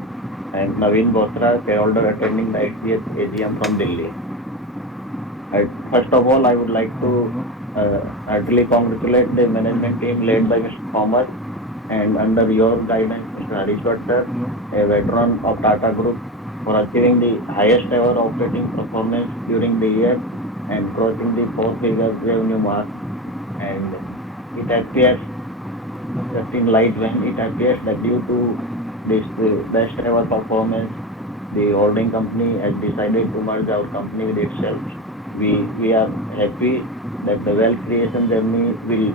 And Naveen Botra, shareholder attending the 80th AGM from Delhi. First of all, I would like to heartily congratulate the management team led by Mr. Thomas, and under your guidance, Mr. Harishwar sir, a veteran of Tata Group, for achieving the highest ever operating performance during the year and crossing the four-figure revenue mark. And it appears, just in light when it appears that due to this best ever performance, the holding company has decided to merge our company with itself. We are happy that the wealth creation journey will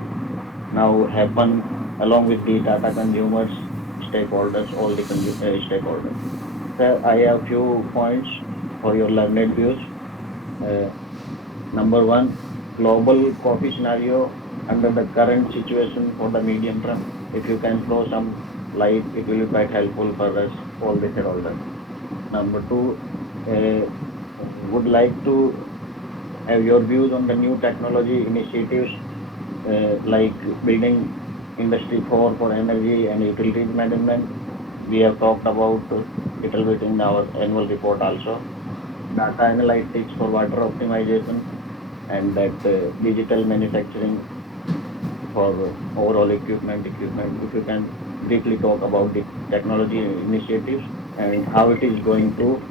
now happen along with the Tata consumers, stakeholders, all the stakeholders. Sir, I have few points for your learned views. Number one, global coffee scenario under the current situation for the medium term. If you can throw some light, it will be quite helpful for us, all the shareholders. Number two, would like to have your views on the new technology initiatives like building industry 4 for energy and utilities management. We have talked about little bit in our annual report also. Data analytics for water optimization, and that digital manufacturing for overall equipment. If you can briefly talk about the technology initiatives and how it is going to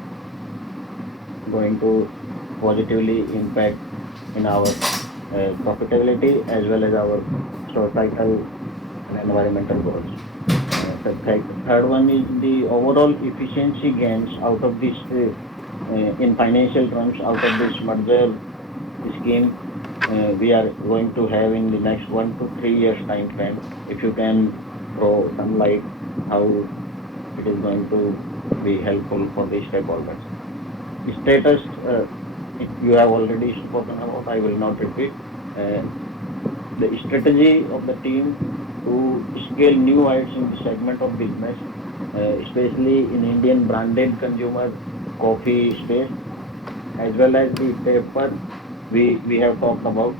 positively impact in our profitability as well as our societal and environmental goals. The third one is the overall efficiency gains out of this in financial terms out of this merger scheme we are going to have in the next 1 to 3 years time frame. If you can throw some light how it is going to be helpful for the stakeholders. Status, you have already spoken about, I will not repeat. The strategy of the team to scale new heights in the segment of business, especially in Indian branded consumer coffee space, as well as the paper we have talked about.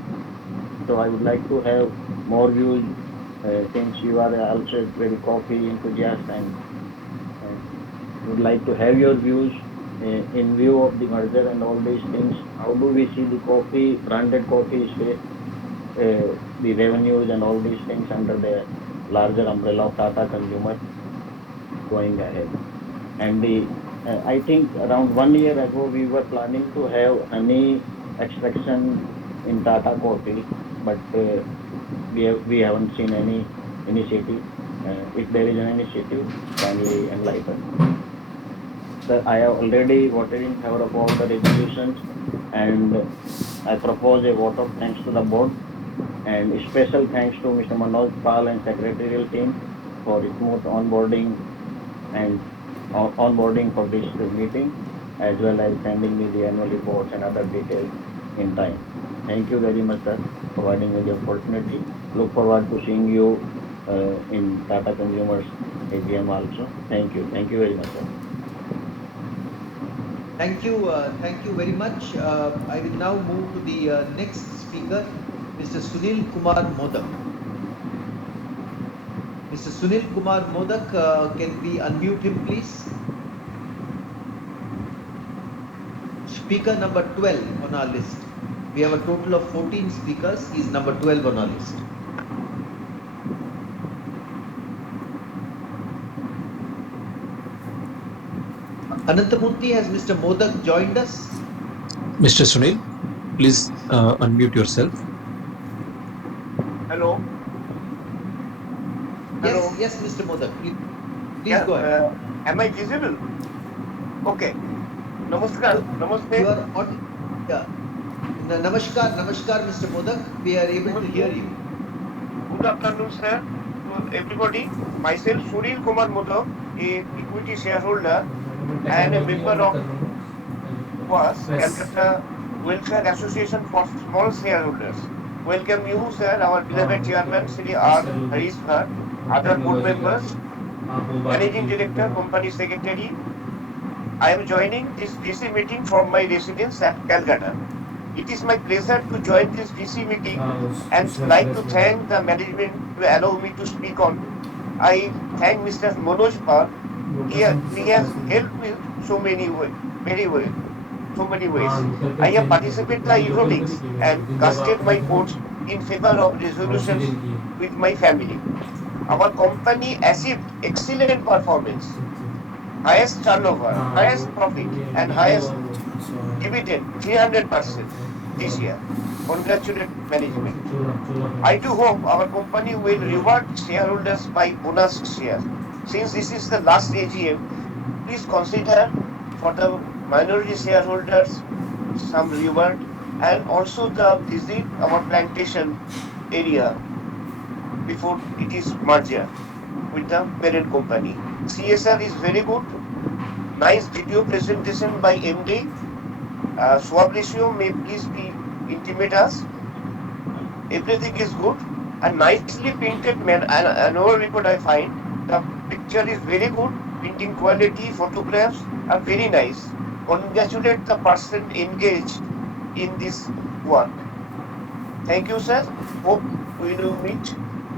So I would like to have more views since you are also very coffee enthusiast, and would like to have your views in view of the merger and all these things. How do we see the coffee, branded coffee space, the revenues and all these things under the larger umbrella of Tata Consumer going ahead? And I think around 1 year ago, we were planning to have honey extraction in Tata Coffee, but we haven't seen any initiative. If there is an initiative, kindly enlighten. Sir, I have already voted in favor of all the resolutions, and I propose a vote of thanks to the board And special thanks to Mr. Manoj Pal and secretarial team for smooth onboarding and onboarding for this meeting, as well as sending me the annual reports and other details in time. Thank you very much, sir, providing me the opportunity. Look forward to seeing you in Tata Consumers AGM also. Thank you. Thank you very much, sir. Thank you very much. I will now move to the next speaker, Mr. Sunil Kumar Modak. Mr. Sunil Kumar Modak, can we unmute him, please? Speaker number 12 on our list. We have a total of 14 speakers. He's number 12 on our list. Anantamurthy, has Mr. Modak joined us? Mr. Sunil, please unmute yourself. Hello. Hello. Yes, Mr. Modak. Please go ahead. Am I visible? Okay. Namaskar. Namaste. You are on. Yeah. Namaskar, Mr. Modak. We are able to hear you. Good afternoon, sir. To everybody. Myself, Sunil Kumar Modak, a equity shareholder and a member of WAS, Calcutta Welfare Association for Small Shareholders. Welcome you, sir, our beloved chairman, Sri R. Harish Bhatt, other board members, managing director, company secretary. I am joining this DC meeting from my residence at Calcutta. It is my pleasure to join this DC meeting and like to thank the management to allow me to speak on. I thank Mr. Manoj Pal. He has helped me so many ways, so many ways. I have participated in the evenings and casted my votes in favor of resolutions with my family. Our company achieved excellent performance, highest turnover, highest profit, and highest dividend, 300% this year. Congratulate management. I do hope our company will reward shareholders by bonus shares. Since this is the last AGM, please consider for the minority shareholders some reward and also the visit our plantation area before it is merger with the parent company. CSR is very good. Nice video presentation by MD. Swap ratio may please be intimate us. Everything is good. A nicely printed annual report I find. The picture is very good. Printing quality, photographs are very nice. Congratulate the person engaged in this work. Thank you, sir. Hope we will meet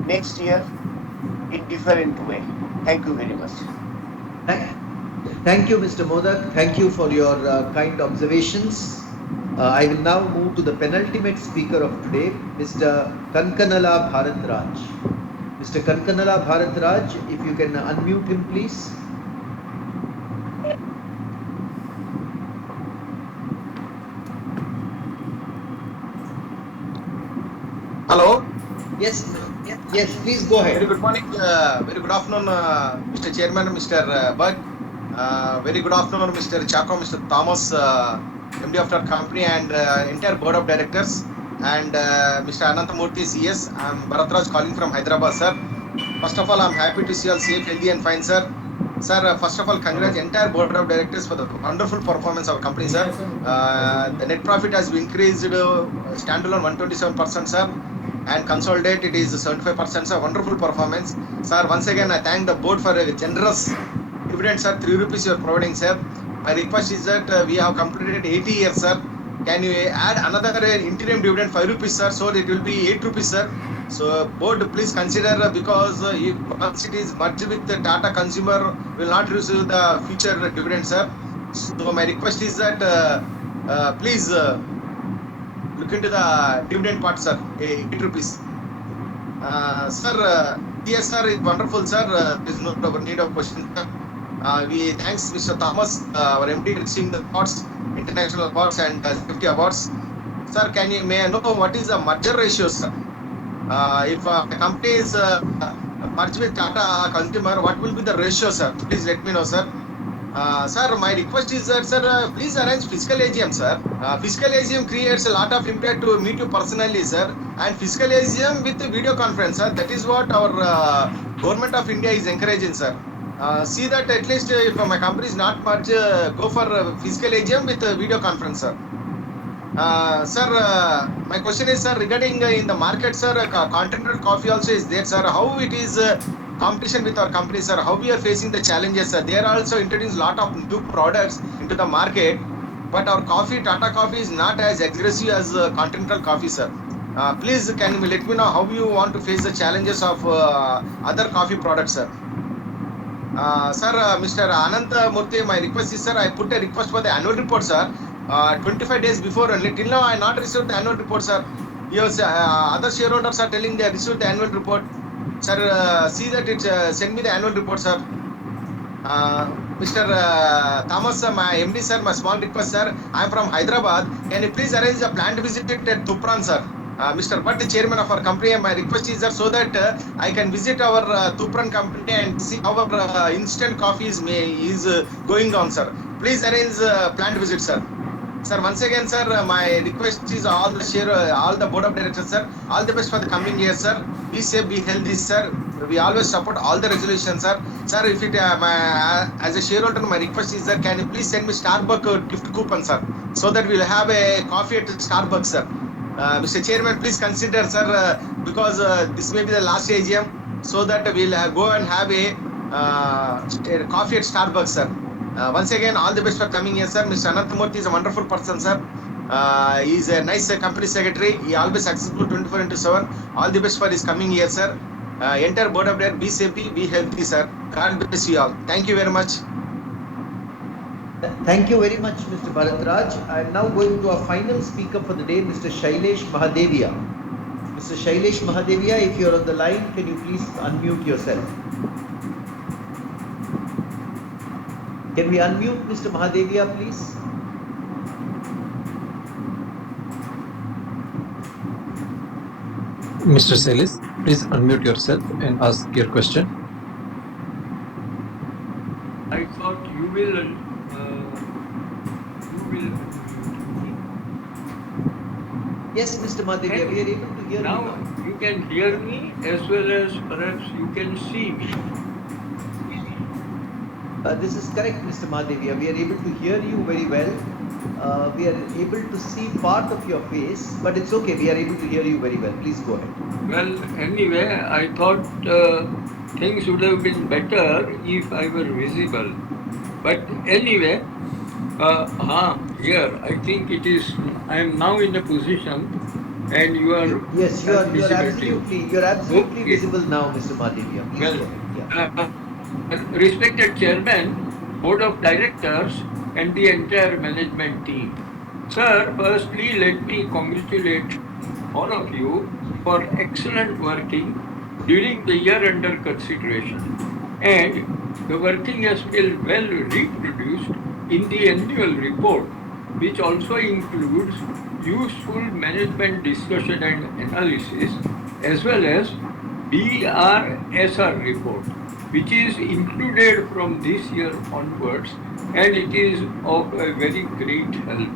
next year in different way. Thank you very much. Thank you, Mr. Modak. Thank you for your kind observations. I will now move to the penultimate speaker of today, Mr. Kankanala Bharatraj. Mr. Kankanala Bharatraj, if you can unmute him, please. Hello. Yes, please go ahead. Very good morning, very good afternoon, Mr. Chairman, Mr. Bhatt. Very good afternoon, Mr. Chako, Mr. Thomas, MD of our company, and entire board of directors, and Mr. Anantamurthy CS. I'm Bharatraj calling from Hyderabad, sir. First of all, I'm happy to see you all safe, healthy, and fine, sir. Sir, first of all, congrats entire board of directors for the wonderful performance of our company, sir. The net profit has increased standalone 127%, sir. And consolidate it is 75%, sir. Wonderful performance, sir. Once again, I thank the board for a generous dividend, sir. 3 rupees you are providing, sir. My request is that we have completed 80 years, sir. Can you add another interim dividend 5 rupees, sir? So it will be 8 rupees, sir. So board, please consider, because if once it is merged with the Tata Consumer, will not receive the future dividend, sir. So my request is that please look into the dividend part, sir. 8 rupees. Sir, TSR is wonderful, sir. There is no need of question, sir. We thanks Mr. Thomas, our MD, receiving the awards, international awards and safety awards. Sir, may I know what is the merger ratio, sir? If a company is merged with Tata Consumer, what will be the ratio, sir? Please let me know, sir. Sir, my request is that, sir, please arrange fiscal AGM, sir. Fiscal AGM creates a lot of impact to meet you personally, sir. And fiscal AGM with video conference, sir. That is what our government of India is encouraging, sir. See that at least if my company is not much, go for fiscal AGM with video conference, sir. Sir, my question is, sir, regarding in the market, sir, continental coffee also is there, sir. How it is competition with our company, sir? How we are facing the challenges, sir? They are also introducing a lot of new products into the market, but our coffee, Tata Coffee, is not as aggressive as continental coffee, sir. Please, can you let me know how you want to face the challenges of other coffee products, sir? Sir, Mr. Ananta Murthy, my request is, sir, I put a request for the annual report, sir. 25 days before only. Till now, I not received the annual report, sir. Yes, other shareholders are telling they received the annual report. Sir, see that it send me the annual report, sir. Mr. Thomas, my MD, sir, my small request, sir. I am from Hyderabad. Can you please arrange a planned visit at Tupran, sir? Mr. Bhatt, the chairman of our company, my request is that so that I can visit our Tupran company and see how our instant coffee is going on, sir. Please arrange planned visit, sir. Sir, once again, sir, my request is all the board of directors, sir. All the best for the coming year, sir. Be safe, be healthy, sir. We always support all the resolutions, sir. Sir, if it as a shareholder, my request is, sir, can you please send me Starbucks gift coupon, sir, so that we'll have a coffee at Starbucks, sir. Mr. Chairman, please consider, sir, because this may be the last AGM, so that we'll go and have a coffee at Starbucks, sir. Once again, all the best for coming here, sir. Mr. Ananthamurthy is a wonderful person, sir. He's a nice company secretary. He always accessible 24/7. All the best for his coming year, sir. Entire board of directors, be safe, be healthy, sir. God bless you all. Thank you very much. Thank you very much, Mr. Bharatraj. I am now going to our final speaker for the day, Mr. Shailesh Mahadevia. Mr. Shailesh Mahadevia, if you're on the line, can you please unmute yourself? Can we unmute Mr. Mahadevia, please? Mr. Selis, please unmute yourself and ask your question. I thought you will. Yes, Mr. Mahadevia, we are able to hear now you now. You can hear me as well as perhaps you can see me. This is correct, Mr. Mahadevia. We are able to hear you very well. We are able to see part of your face, but it's okay. We are able to hear you very well. Please go ahead. Well, anyway, I thought things would have been better if I were visible. But anyway, here, I think it is, I am now in a position and you are. Yes, you're absolutely Okay. visible now, Mr. Mahadevia. Please Well, go ahead. Yeah. Respected Chairman, Board of Directors, and the entire management team. Sir, firstly, let me congratulate all of you for excellent working during the year under consideration. And the working has been well reproduced in the annual report, which also includes useful management discussion and analysis, as well as BRSR report, which is included from this year onwards, and it is of a very great help.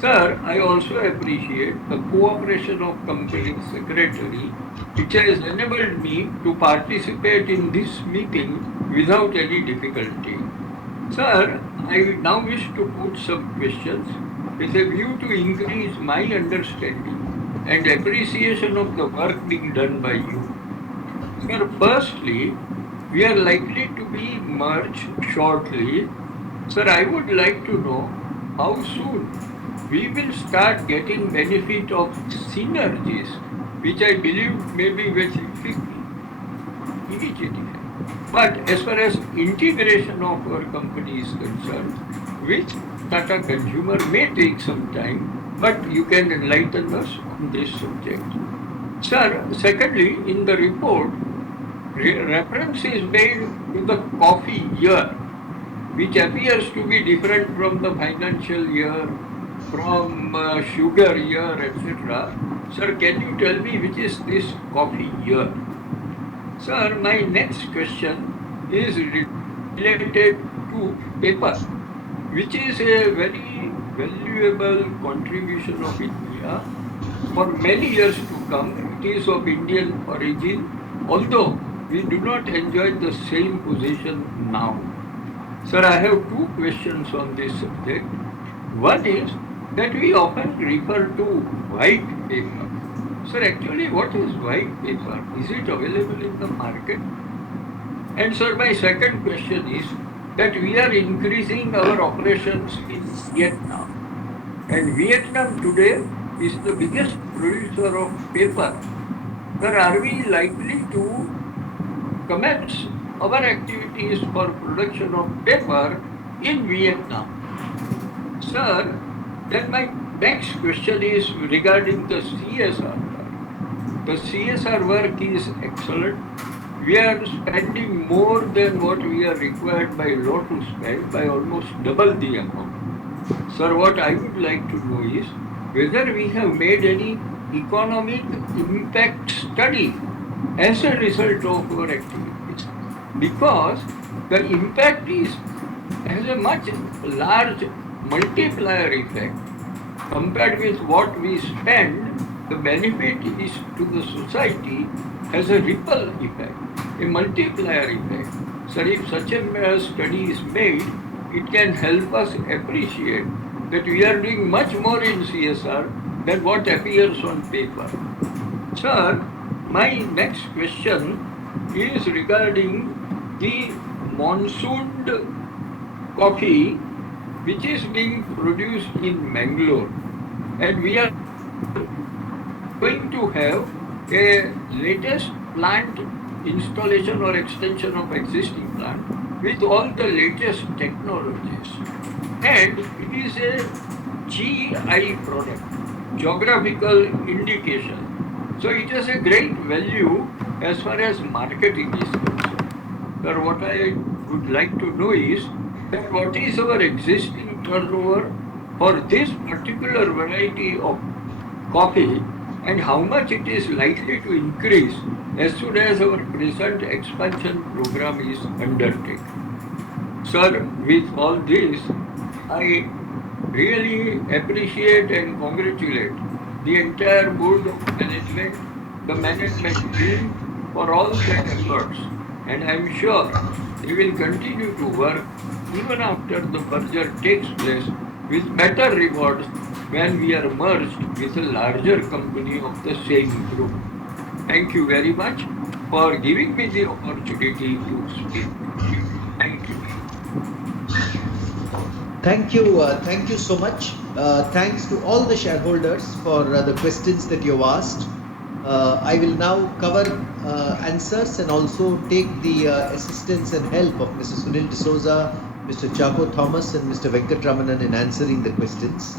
Sir, I also appreciate the cooperation of company secretary, which has enabled me to participate in this meeting without any difficulty. Sir, I now wish to put some questions with a view to increase my understanding and appreciation of the work being done by you. Sir, firstly, we are likely to be merged shortly. Sir, I would like to know how soon we will start getting benefit of synergies, which I believe may be very immediately. But as far as integration of our company is concerned, which Tata Consumer may take some time, but you can enlighten us on this subject. Sir, secondly, in the report, reference is made to the coffee year, which appears to be different from the financial year, from sugar year, etc. Sir, can you tell me which is this coffee year? Sir, my next question is related to paper, which is a very valuable contribution of India for many years to come. It is of Indian origin, although we do not enjoy the same position now. Sir, I have two questions on this subject. One is that we often refer to white paper. Sir, actually, what is white paper? Is it available in the market? And sir, my second question is that we are increasing our operations in Vietnam. And Vietnam today is the biggest producer of paper. Sir, are we likely to commence our activities for production of paper in Vietnam? Sir, then my next question is regarding the CSR work. The CSR work is excellent. We are spending more than what we are required by law to spend, by almost double the amount. Sir, what I would like to know is whether we have made any economic impact study as a result of our activities, because the impact has a much large multiplier effect. Compared with what we spend, the benefit is to the society has a ripple effect, a multiplier effect. So if such a study is made, it can help us appreciate that we are doing much more in CSR than what appears on paper. Sir, my next question is regarding the monsooned coffee which is being produced in Mangalore, and we are going to have a latest plant installation or extension of existing plant with all the latest technologies. And it is a GI product, geographical indication. So it has a great value as far as marketing is concerned. Sir, what I would like to know is that what is our existing turnover for this particular variety of coffee and how much it is likely to increase as soon as our present expansion program is undertaken. Sir, with all this, I really appreciate and congratulate the entire board of management, the management team for all their efforts, and I am sure they will continue to work even after the merger takes place with better rewards when we are merged with a larger company of the same group. Thank you very much for giving me the opportunity to speak. Thank you. Thank you so much. Thanks to all the shareholders for the questions that you've asked. I will now cover answers and also take the assistance and help of Mr. Sunil D'Souza, Mr. Chaco Thomas and Mr. Venkatramanan in answering the questions.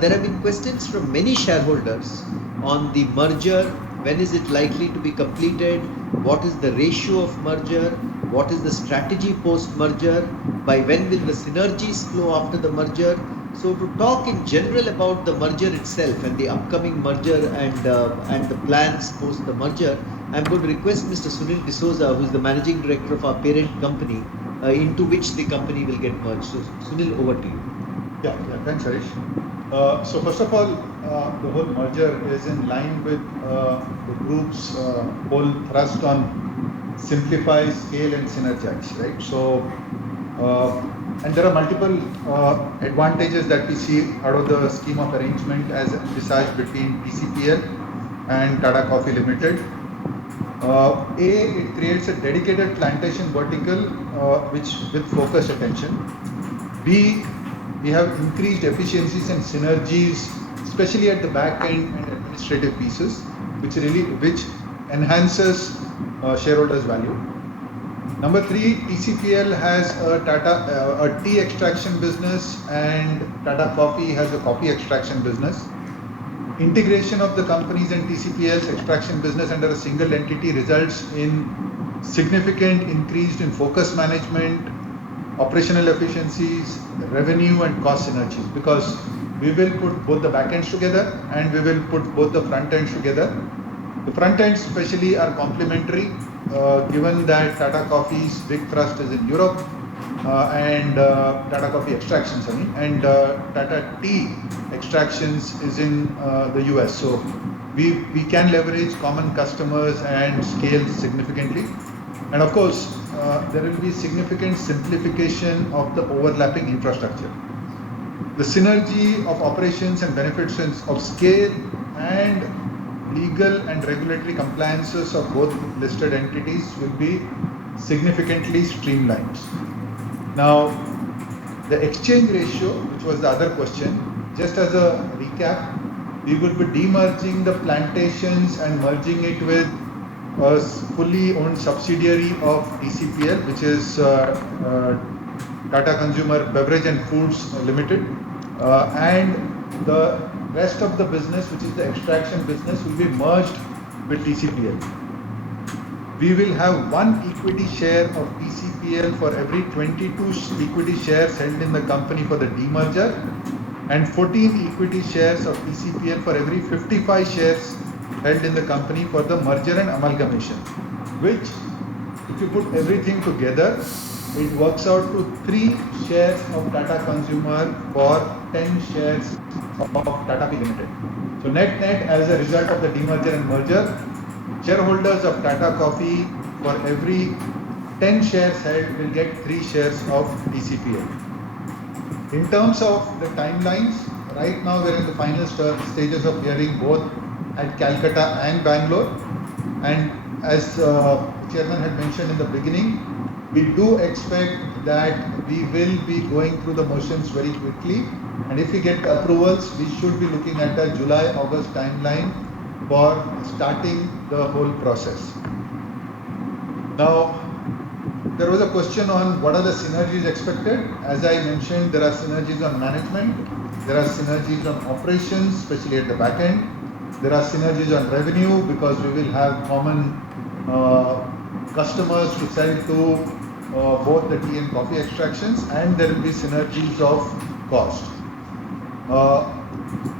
There have been questions from many shareholders on the merger. When is it likely to be completed? What is the ratio of merger? What is the strategy post-merger? By when will the synergies flow after the merger? So to talk in general about the merger itself and the upcoming merger and the plans post the merger, I'm going to request Mr. Sunil D'Souza, who is the managing director of our parent company, into which the company will get merged. So Sunil, over to you. Yeah, thanks, Harish. So first of all, the whole merger is in line with the group's whole thrust on simplify, scale, and synergize, right? So, and there are multiple advantages that we see out of the scheme of arrangement as envisaged between TCPL and Tata Coffee Limited. It creates a dedicated plantation vertical which with focused attention. B, we have increased efficiencies and synergies, especially at the back end and administrative pieces, which enhances shareholders' value. Number 3, TCPL has a tea extraction business and Tata Coffee has a coffee extraction business. Integration of the companies and TCPL's extraction business under a single entity results in significant increase in focus management, operational efficiencies, revenue and cost synergies, because we will put both the back ends together and we will put both the front ends together. The front ends especially are complementary, given that Tata Coffee's big thrust is in Europe and Tata Coffee Extractions, and Tata Tea Extractions is in the US. So we can leverage common customers and scale significantly. And of course, there will be significant simplification of the overlapping infrastructure. The synergy of operations and benefits of scale and legal and regulatory compliances of both listed entities will be significantly streamlined. Now, the exchange ratio, which was the other question, just as a recap, we will be demerging the plantations and merging it with a fully owned subsidiary of TCPL, which is Tata Consumer Beverage and Foods Limited, and the rest of the business, which is the extraction business, will be merged with TCPL. We will have one equity share of TCPL for every 22 equity shares held in the company for the demerger, and 14 equity shares of TCPL for every 55 shares held in the company for the merger and amalgamation, which, if you put everything together, it works out to 3 shares of Tata Consumer for 10 shares of Tata Coffee Limited. So net, as a result of the demerger and merger, shareholders of Tata Coffee for every 10 shares held will get 3 shares of TCPL. In terms of the timelines, right now we're in the final stages of hearing both at Calcutta and Bangalore. And as the chairman had mentioned in the beginning, we do expect that we will be going through the motions very quickly. And if we get approvals, we should be looking at a July-August timeline for starting the whole process. Now, there was a question on what are the synergies expected. As I mentioned, there are synergies on management, there are synergies on operations, especially at the back end. There are synergies on revenue because we will have common customers to sell to both the tea and coffee extractions, and there will be synergies of cost.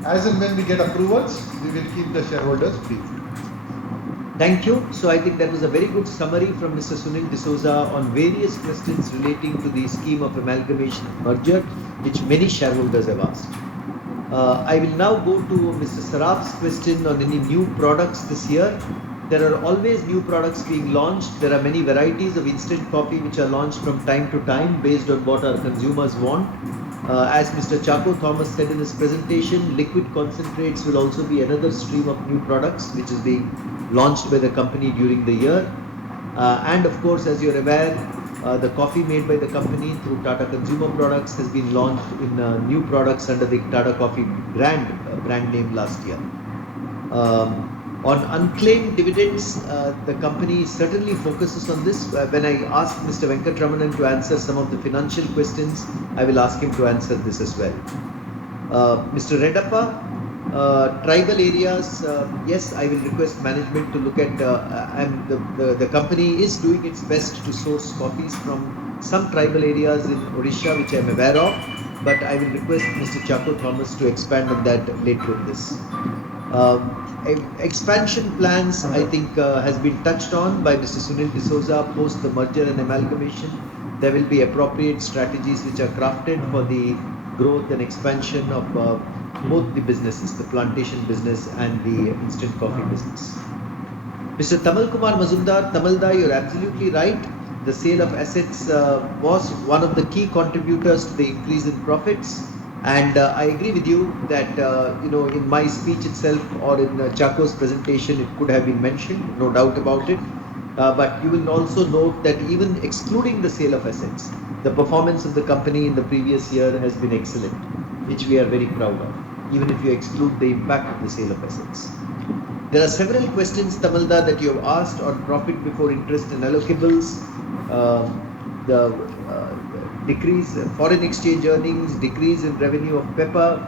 As and when we get approvals, we will keep the shareholders briefed. Thank you. So I think that was a very good summary from Mr. Sunil D'Souza on various questions relating to the scheme of amalgamation and merger, which many shareholders have asked. I will now go to Mr. Saraf's question on any new products this year. There are always new products being launched. There are many varieties of instant coffee which are launched from time to time based on what our consumers want. As Mr. Chaco Thomas said in his presentation, liquid concentrates will also be another stream of new products which is being launched by the company during the year. And of course, as you're aware, the coffee made by the company through Tata Consumer Products has been launched in new products under the Tata Coffee brand name last year. On unclaimed dividends, the company certainly focuses on this. When I asked Mr. Venkatramanan to answer some of the financial questions, I will ask him to answer this as well. Mr. Redappa, tribal areas, yes, I will request management to look at, and the company is doing its best to source coffees from some tribal areas in Odisha, which I am aware of, but I will request Mr. Chaco Thomas to expand on that later in this. Expansion plans, I think, has been touched on by Mr. Sunil D'Souza post the merger and amalgamation. There will be appropriate strategies which are crafted for the growth and expansion of both the businesses, the plantation business and the instant coffee business. Mr. Tamal Kumar Mazumdar, Tamalda, you're absolutely right. The sale of assets was one of the key contributors to the increase in profits. And I agree with you that, in my speech itself or in Chaco's presentation, it could have been mentioned, no doubt about it. But you will also note that even excluding the sale of assets, the performance of the company in the previous year has been excellent, which we are very proud of, even if you exclude the impact of the sale of assets. There are several questions, Tamalda, that you have asked on profit before interest and allocables, the decrease foreign exchange earnings, decrease in revenue of pepper,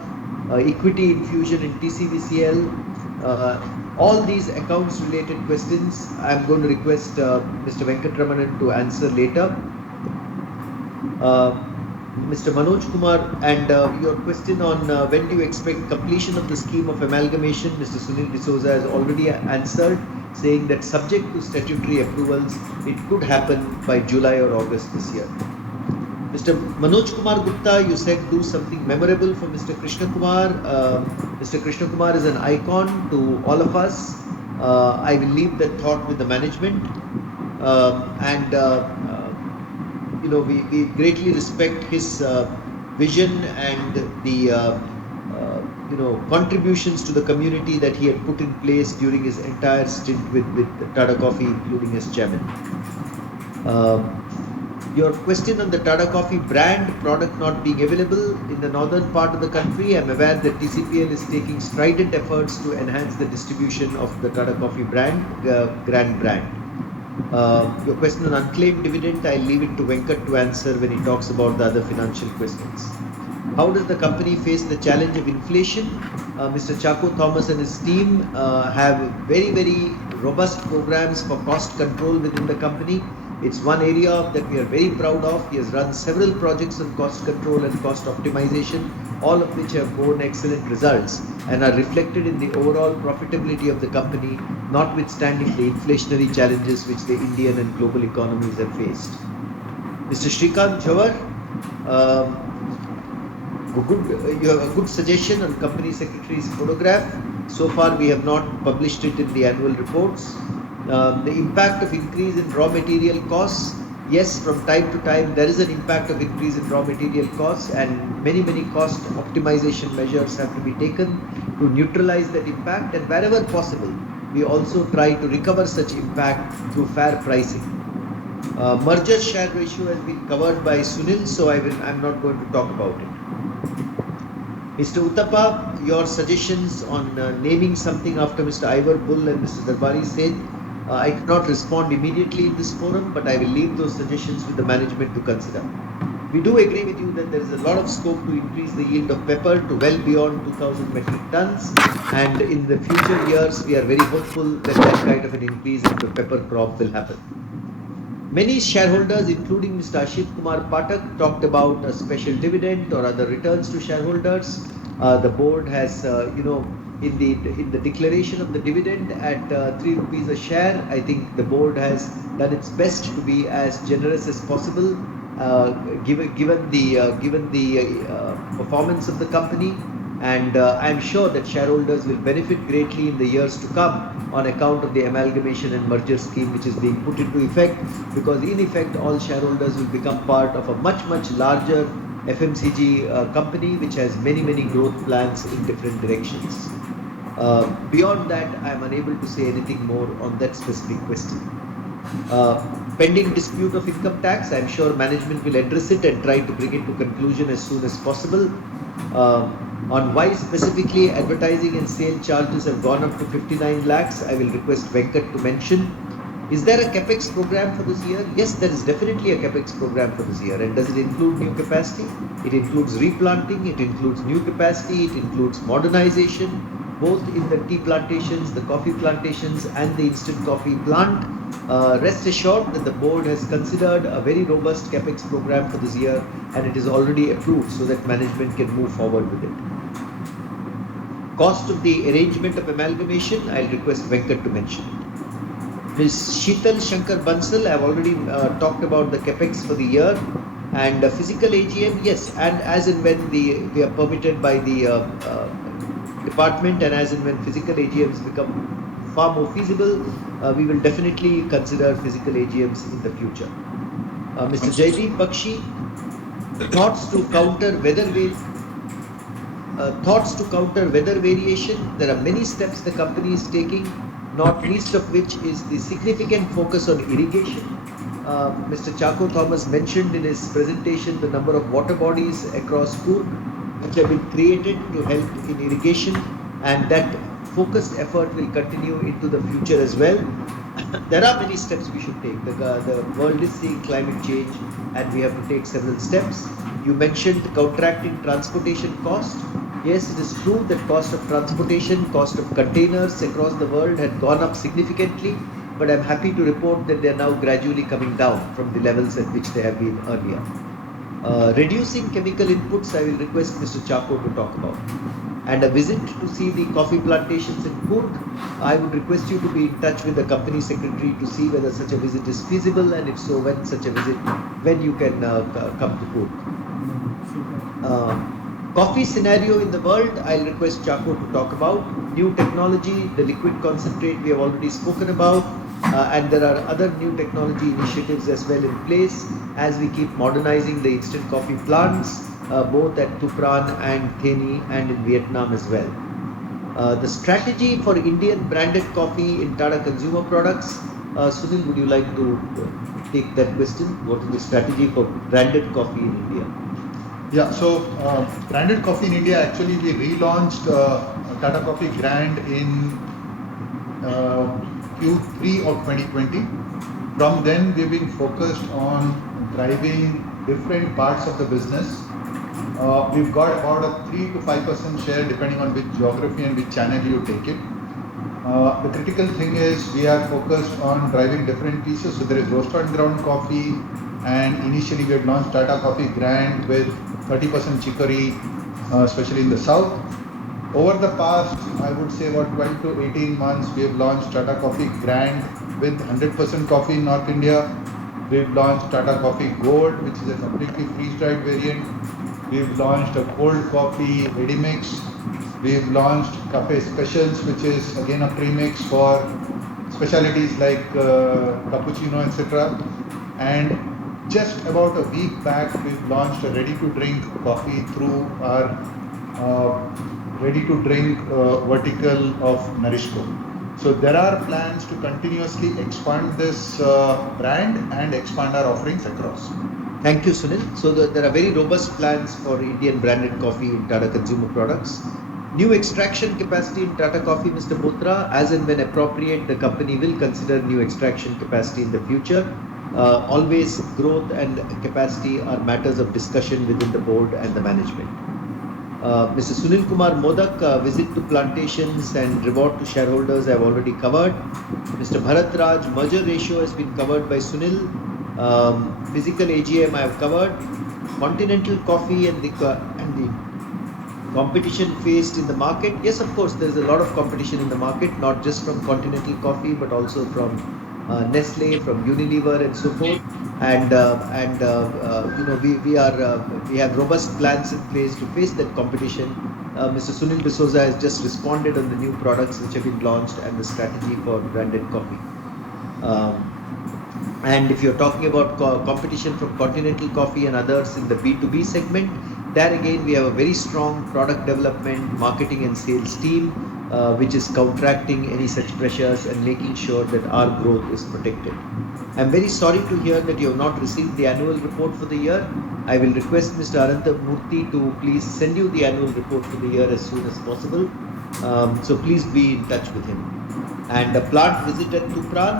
equity infusion in TCVCL. All these accounts related questions, I am going to request Mr. Venkatramanan to answer later. Mr. Manoj Kumar, and your question on when do you expect completion of the scheme of amalgamation, Mr. Sunil D'Souza has already answered, saying that subject to statutory approvals, it could happen by July or August this year. Mr. Manoj Kumar Gupta, you said do something memorable for Mr. Krishna Kumar. Mr. Krishna Kumar is an icon to all of us. I will leave that thought with the management. We greatly respect his vision and the contributions to the community that he had put in place during his entire stint with Tata Coffee, including as chairman. Your question on the Tata Coffee brand product not being available in the northern part of the country, I'm aware that TCPL is taking strident efforts to enhance the distribution of the Tata Coffee brand, grand brand. Your question on unclaimed dividend, I'll leave it to Venkat to answer when he talks about the other financial questions. How does the company face the challenge of inflation? Mr. Chaco Thomas and his team have very, very robust programs for cost control within the company. It's one area that we are very proud of. He has run several projects on cost control and cost optimization, all of which have borne excellent results and are reflected in the overall profitability of the company, notwithstanding the inflationary challenges which the Indian and global economies have faced. Mr. Shrikant Jhawar, you have a good suggestion on company secretary's photograph. So far, we have not published it in the annual reports. The impact of increase in raw material costs. Yes, from time to time, there is an impact of increase in raw material costs, and many cost optimization measures have to be taken to neutralize that impact. And wherever possible, we also try to recover such impact through fair pricing. Merger share ratio has been covered by Sunil, so I'm not going to talk about it. Mr. Uttapa, your suggestions on naming something after Mr. Ivor Bull and Mr. Darbari said, I cannot respond immediately in this forum, but I will leave those suggestions with the management to consider. We do agree with you that there is a lot of scope to increase the yield of pepper to well beyond 2,000 metric tons, and in the future years, we are very hopeful that that kind of an increase in the pepper crop will happen. Many shareholders, including Mr. Ashit Kumar Patak, talked about a special dividend or other returns to shareholders. The board has, in the declaration of the dividend at 3 rupees a share, I think the board has done its best to be as generous as possible, given the performance of the company. And I'm sure that shareholders will benefit greatly in the years to come on account of the amalgamation and merger scheme which is being put into effect, because in effect all shareholders will become part of a much larger FMCG company which has many growth plans in different directions. Beyond that, I am unable to say anything more on that specific question. Pending dispute of income tax, I am sure management will address it and try to bring it to conclusion as soon as possible. On why specifically advertising and sale charges have gone up to 59 lakhs, I will request Venkat to mention. Is there a capex program for this year? Yes, there is definitely a capex program for this year. And does it include new capacity? It includes replanting, it includes new capacity, it includes modernization, both in the tea plantations, the coffee plantations, and the instant coffee plant. Rest assured that the board has considered a very robust capex program for this year, and it is already approved so that management can move forward with it. Cost of the arrangement of amalgamation, I'll request Venkat to mention it. Ms. Sheetal Shankar Bansal, I've already talked about the capex for the year. And physical AGM, yes, and as and when we are permitted by the department, and as and when physical AGMs become far more feasible, we will definitely consider physical AGMs in the future. Mr. Jaideep Bakshi, thoughts to counter weather variation. There are many steps the company is taking, not least of which is the significant focus on irrigation. Mr. Chaco Thomas mentioned in his presentation the number of water bodies across Coorg which have been created to help in irrigation, and that focused effort will continue into the future as well. There are many steps we should take. The world is seeing climate change, and we have to take several steps. You mentioned counteracting transportation cost. Yes, it is true that cost of transportation, cost of containers across the world had gone up significantly, but I'm happy to report that they are now gradually coming down from the levels at which they have been earlier. Reducing chemical inputs, I will request Mr. Chaco to talk about. And a visit to see the coffee plantations in Coorg, I would request you to be in touch with the company secretary to see whether such a visit is feasible, and if so, when such a visit, when you can come to Coorg. Coffee scenario in the world, I'll request Chaco to talk about. New technology, the liquid concentrate we have already spoken about, and there are other new technology initiatives as well in place as we keep modernizing the instant coffee plants, both at Tupran and Theni and in Vietnam as well. The strategy for Indian branded coffee in Tata Consumer Products. Sunil, would you like to take that question? What is the strategy for branded coffee in India? Yeah, so branded coffee in India, actually we relaunched Tata Coffee brand in Q3 of 2020. From then we've been focused on driving different parts of the business. We've got about a 3 to 5% share depending on which geography and which channel you take it. The critical thing is we are focused on driving different pieces. So there is roasted and ground coffee, and initially we have launched Tata Coffee Grand with 30% chicory, especially in the south. Over the past, I would say about 12 to 18 months, we have launched Tata Coffee Grand with 100% coffee in North India. We've launched Tata Coffee Gold, which is a completely freeze-dried variant. We've launched a cold coffee ready mix. We've launched Cafe Specials, which is again a premix for specialties like cappuccino, etc. And just about a week back, we've launched a ready-to-drink coffee through our ready-to-drink vertical of Narishco. So there are plans to continuously expand this brand and expand our offerings across. Thank you, Sunil. So there are very robust plans for Indian branded coffee in Tata Consumer Products. New extraction capacity in Tata Coffee, Mr. Botra, as and when appropriate, the company will consider new extraction capacity in the future. Always growth and capacity are matters of discussion within the board and the management. Mr. Sunil Kumar Modak, visit to plantations and reward to shareholders I have already covered. Mr. Bharat Raj, merger ratio has been covered by Sunil. Physical AGM I have covered. Continental Coffee and the competition faced in the market. Yes, of course, there is a lot of competition in the market, not just from Continental Coffee, but also from Nestle, from Unilever, and so forth. And we have robust plans in place to face that competition. Mr. Sunil D'Souza has just responded on the new products which have been launched and the strategy for branded coffee. And if you're talking about competition from Continental Coffee and others in the B2B segment, there again we have a very strong product development, marketing and sales team, which is counteracting any such pressures and making sure that our growth is protected. I'm very sorry to hear that you have not received the annual report for the year. I will request Mr. Aranta Murthy to please send you the annual report for the year as soon as possible. So please be in touch with him. And a plant visit at Tupran,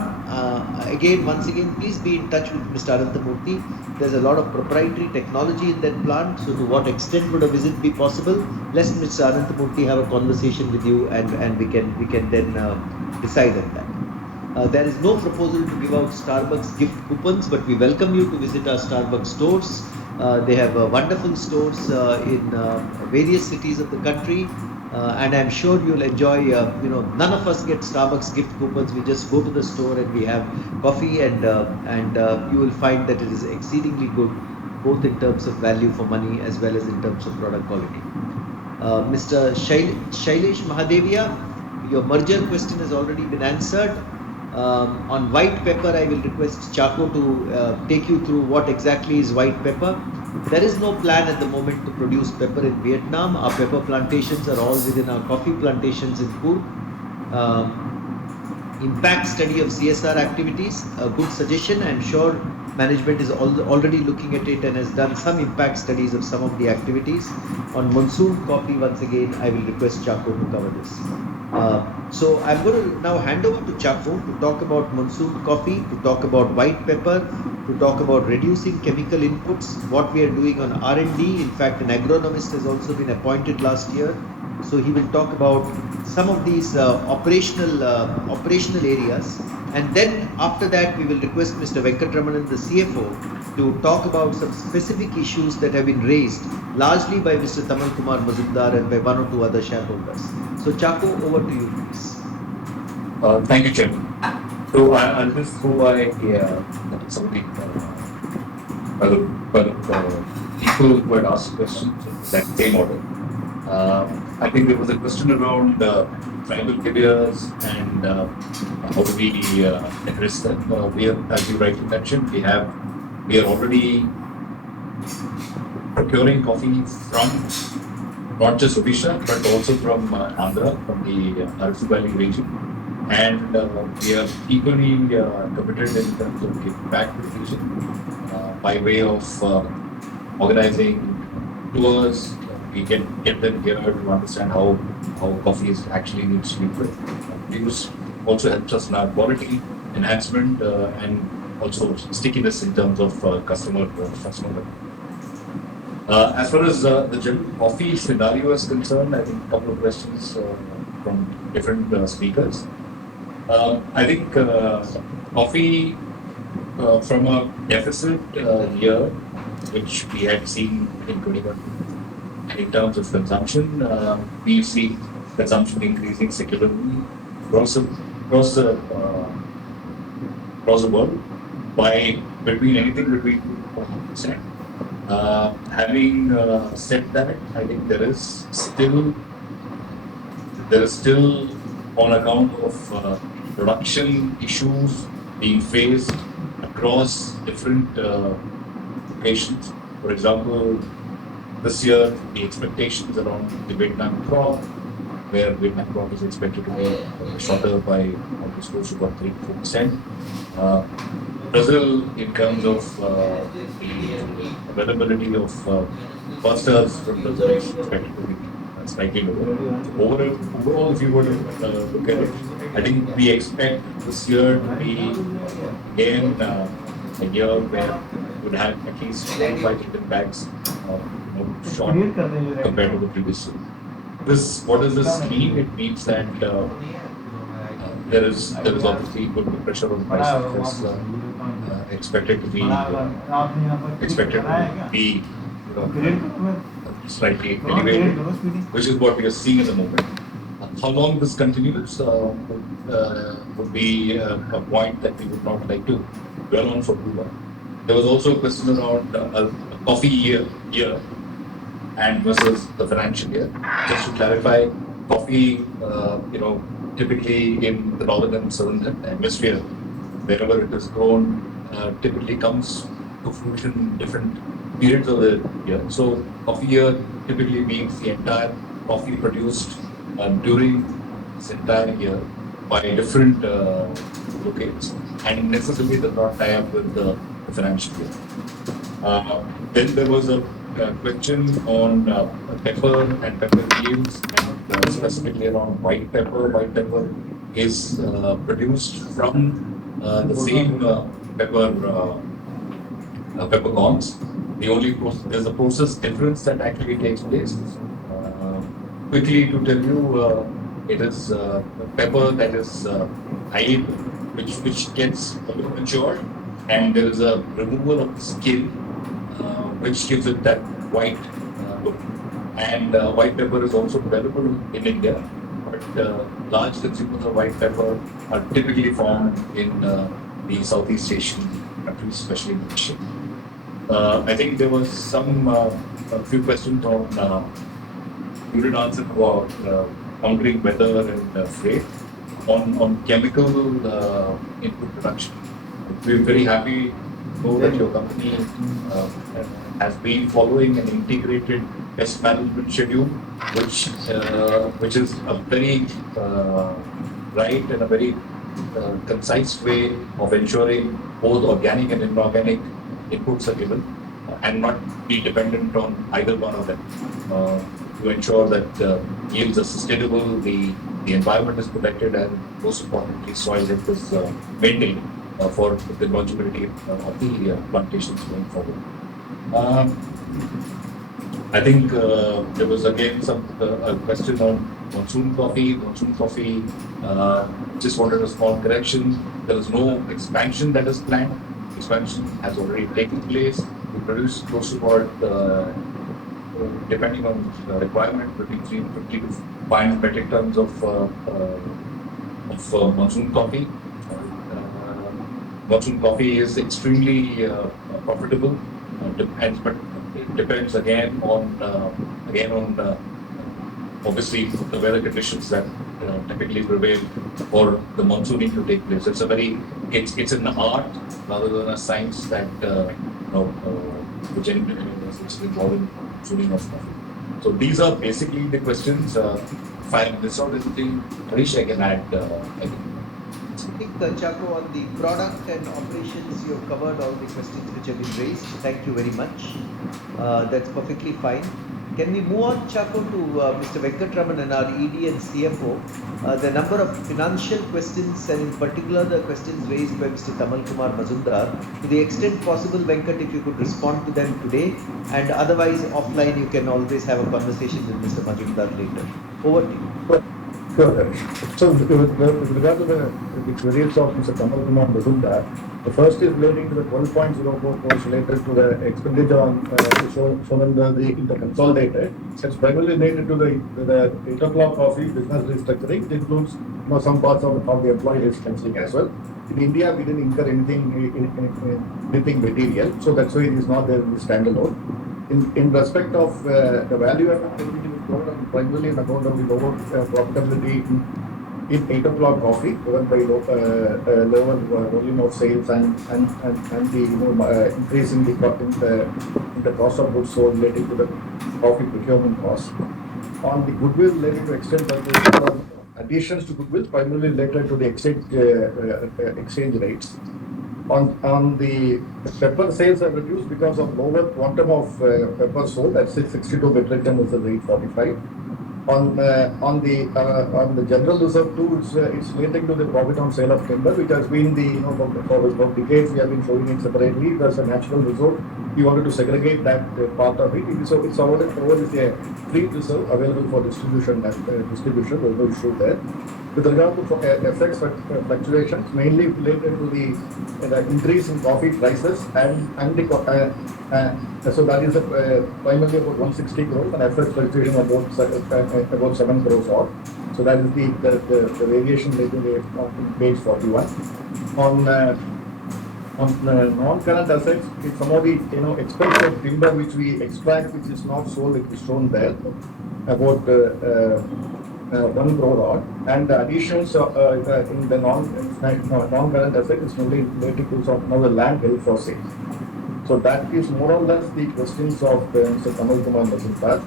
once again, please be in touch with Mr. Ananthamurthy. There's a lot of proprietary technology in that plant, so to what extent would a visit be possible? Let Mr. Ananthamurthy have a conversation with you, and we can then decide on that. There is no proposal to give out Starbucks gift coupons, but we welcome you to visit our Starbucks stores. They have wonderful stores in various cities of the country. And I'm sure you'll enjoy, none of us get Starbucks gift coupons. We just go to the store and we have coffee, and you will find that it is exceedingly good, both in terms of value for money as well as in terms of product quality. Mr. Shailesh Mahadevia, your merger question has already been answered. On white pepper, I will request Chaco to take you through what exactly is white pepper. There is no plan at the moment to produce pepper in Vietnam. Our pepper plantations are all within our coffee plantations in Coorg. Impact study of CSR activities, a good suggestion. I'm sure management is already looking at it and has done some impact studies of some of the activities. On monsoon coffee, once again, I will request Chaco to cover this. So I'm going to now hand over to Chaco to talk about monsoon coffee, to talk about white pepper, to talk about reducing chemical inputs, what we are doing on R&D. In fact, an agronomist has also been appointed last year. So he will talk about some of these operational areas, And then after that, we will request Mr. Venkatramanan, the CFO, to talk about some specific issues that have been raised largely by Mr. Tamal Kumar Mazumdar and by one or two other shareholders. So Chaco, over to you, please. Thank you, Chairman. So I'll just go by some of the people who had asked questions in that same order. I think there was a question around tribal areas and how do we address them. We are, as you rightly mentioned, we are already procuring coffee from not just Odisha but also from Andhra, from the Arasu Valley region, and we are equally committed in terms of giving back to the region by way of organizing tours. We get them here to understand how coffee is actually needs to be produced. Also helps us in our quality enhancement and also stickiness in terms of customer. As far as the general coffee scenario is concerned, I think a couple of questions from different speakers. I think coffee from a deficit year, which we had seen in 21, in terms of consumption, we see consumption increasing secularly across the world by anything between 2% to 4%. Having said that, I think there is still on account of production issues being faced across different locations. For example, this year the expectations around the Vietnam crop, where Vietnam crop is expected to be shorter by almost close to about 3-4%. Brazil, in terms of the availability of pastas from Brazil, is expected to be slightly lower. Overall, if you were to look at it, I think we expect this year to be again a year where we would have at least 5 million bags short compared to the previous year. What does this mean? It means that there is obviously going to be pressure on prices. Expected to be slightly elevated, which is what we are seeing at the moment. How long this continues would be a point that we would not like to dwell on for too long. There was also a question around a coffee year and versus the financial year. Just to clarify, coffee, typically in the northern and southern hemisphere, wherever it is grown, typically comes to fruition in different periods of the year. So coffee year typically means the entire coffee produced during this entire year by different locations, and necessarily does not tie up with the financial year. Then there was a question on pepper and pepper yields, and specifically around white pepper. White pepper is produced from the same peppercorns. There's a process difference that actually takes place. Quickly to tell you, it is pepper that is highly, which gets matured, and there is a removal of the skin, which gives it that white look. And white pepper is also available in India, but large consumers of white pepper are typically found in the Southeast Asian countries, especially in Asia. I think there was a few questions on you did answer about countering weather and freight on chemical input production. We're very happy to know that your company has been following an integrated pest management schedule, which is a very right and a very concise way of ensuring both organic and inorganic inputs are given and not be dependent on either one of them to ensure that yields are sustainable, the environment is protected, and most importantly, soil health is maintained for the longevity of the plantations going forward. I think there was again a question on monsoon coffee. Monsoon coffee, just wanted a small correction. There is no expansion that is planned. Expansion has already taken place. We produce close to about, depending on the requirement, between 350 to 500 metric tons of monsoon coffee. Monsoon coffee is extremely profitable, but it depends again on obviously the weather conditions that typically prevail for the monsooning to take place. It's an art rather than a science that which is involved in monsooning of coffee. So these are basically the questions. If I miss out anything, Harish, I can add. I think, Chaco, on the product and operations, you have covered all the questions which have been raised. Thank you very much. That's perfectly fine. Can we move on, Chaco, to Mr. Venkatramanan, our ED and CFO? The number of financial questions and in particular the questions raised by Mr. Tamal Kumar Mazumdar, to the extent possible, Venkat, if you could respond to them today, and otherwise offline you can always have a conversation with Mr. Mazumdar later. Over to you. Sure. So with regard to the queries of Mr. Tamal Kumar Mazumdar, the first is relating to the 12.04 crores related to the expenditure on shown in the consolidated. It's primarily related to the 8 o'clock coffee business restructuring. It includes some parts of the employee restructuring as well. In India, we didn't incur anything material, so that's why it is not there in the standalone. In respect of the value added activity primarily on account of the lower profitability in 8 o'clock coffee, driven by lower volume of sales and the increase in the cost of goods sold relating to the coffee procurement cost. On the goodwill related to exchange additions to goodwill, primarily related to the exchange rates. On the pepper sales are reduced because of lower quantum of pepper sold at 662 metric ton versus 845. On the general reserve too, it's relating to the profit on sale of timber, which has been for decades we have been showing it separately. There's a natural reserve. We wanted to segregate that part of it. So it's over is a free reserve available for distribution. Distribution, there's no issue there. With regard to FX fluctuations, mainly related to the increase in coffee prices and the so that is primarily about 160 crores and FX fluctuation about 7 crores odd. So that is the variation related on page 41. On non-current assets, some of the expense of timber which we extract, which is not sold, it is shown there about 1 crore odd, and the additions in the non-current asset is only related to some of the land held for sale. So that is more or less the questions of Mr. Tamal Kumar Mazumdar.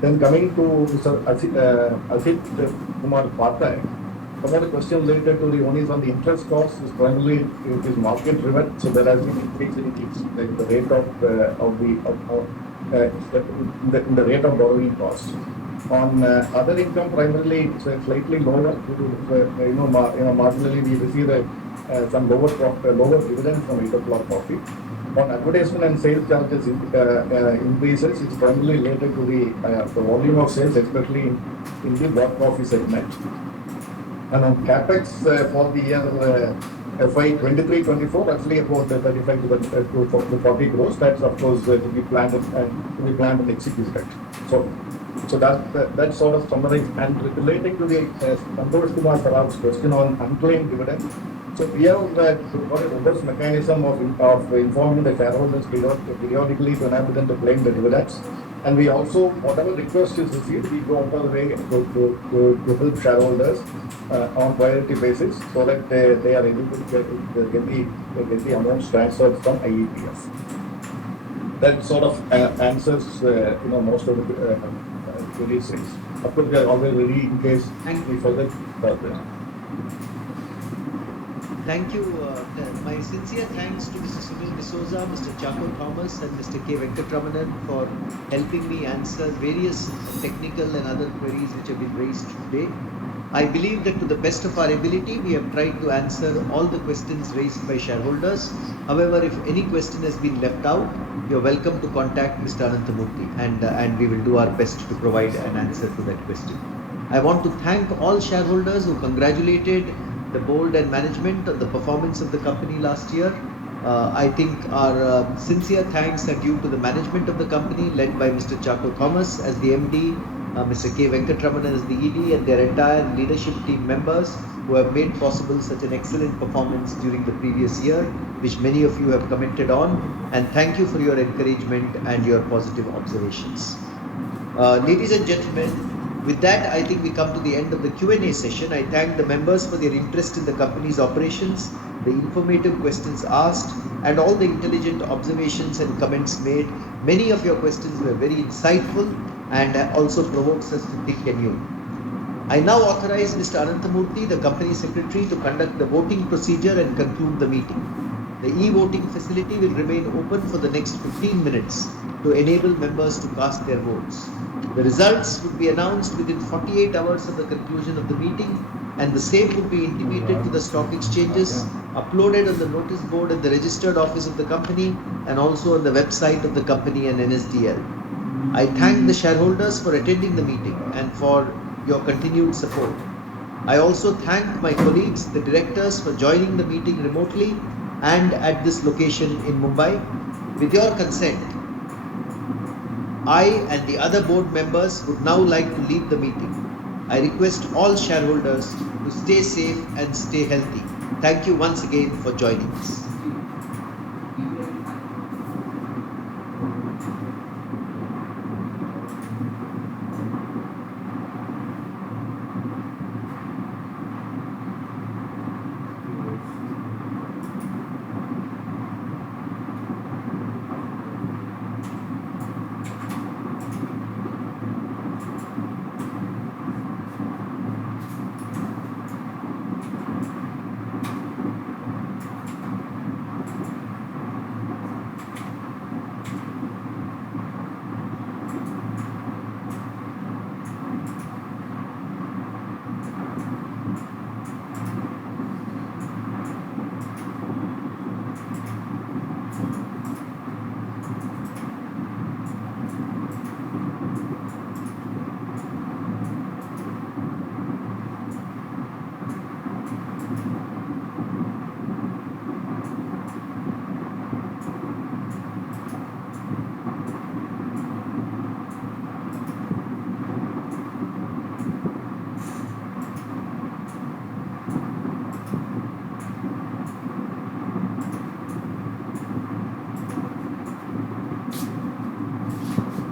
Then coming to Mr. Asit Kumar Pathak, some of the questions related to the one is on the interest cost is primarily it is market driven, so there has been increase in the rate of the rate of borrowing cost. On other income, primarily it's slightly lower due to marginally we receive some lower dividend from 8 o'clock coffee. On advertisement and sales charges increases, it's primarily related to the volume of sales, especially in the black coffee segment. And on capex for the year FY 23-24, roughly about 35 to 40 crores. That's of course to be planned and executed. So that sort of summarized. And relating to the Santosh Kumar Saraf's question on unclaimed dividend, so we have got a robust mechanism of informing the shareholders periodically to enable them to claim the dividends. And we also, whatever request is received, we go out of the way to help shareholders on priority basis so that they are able to get the amounts transferred from IEPF. That sort of answers most of the queries. Of course, we are always ready in case we further. Thank you. My sincere thanks to Mr. Sunil D'Souza, Mr. Chaco Thomas, and Mr. K. Venkatramanan for helping me answer various technical and other queries which have been raised today. I believe that to the best of our ability, we have tried to answer all the questions raised by shareholders. However, if any question has been left out, you're welcome to contact Mr. Ananthamurthy, and we will do our best to provide an answer to that question. I want to thank all shareholders who congratulated the board and management on the performance of the company last year. I think our sincere thanks are due to the management of the company led by Mr. Chaco Thomas as the MD, Mr. K. Venkatramanan as the ED, and their entire leadership team members who have made possible such an excellent performance during the previous year, which many of you have commented on. And thank you for your encouragement and your positive observations. Ladies and gentlemen, with that, I think we come to the end of the Q&A session. I thank the members for their interest in the company's operations, the informative questions asked, and all the intelligent observations and comments made. Many of your questions were very insightful and also provokes us to think anew. I now authorize Mr. Ananthamurthy, the company secretary, to conduct the voting procedure and conclude the meeting. The e-voting facility will remain open for the next 15 minutes to enable members to cast their votes. The results would be announced within 48 hours of the conclusion of the meeting, and the same would be intimated to the stock exchanges, uploaded on the notice board at the registered office of the company, and also on the website of the company and NSDL. I thank the shareholders for attending the meeting and for your continued support. I also thank my colleagues, the directors, for joining the meeting remotely and at this location in Mumbai. With your consent, I and the other board members would now like to leave the meeting. I request all shareholders to stay safe and stay healthy. Thank you once again for joining us.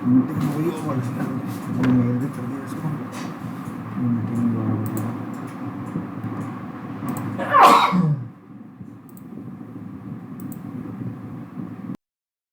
Meeting वही over है, mail भी कर दिया इसको meeting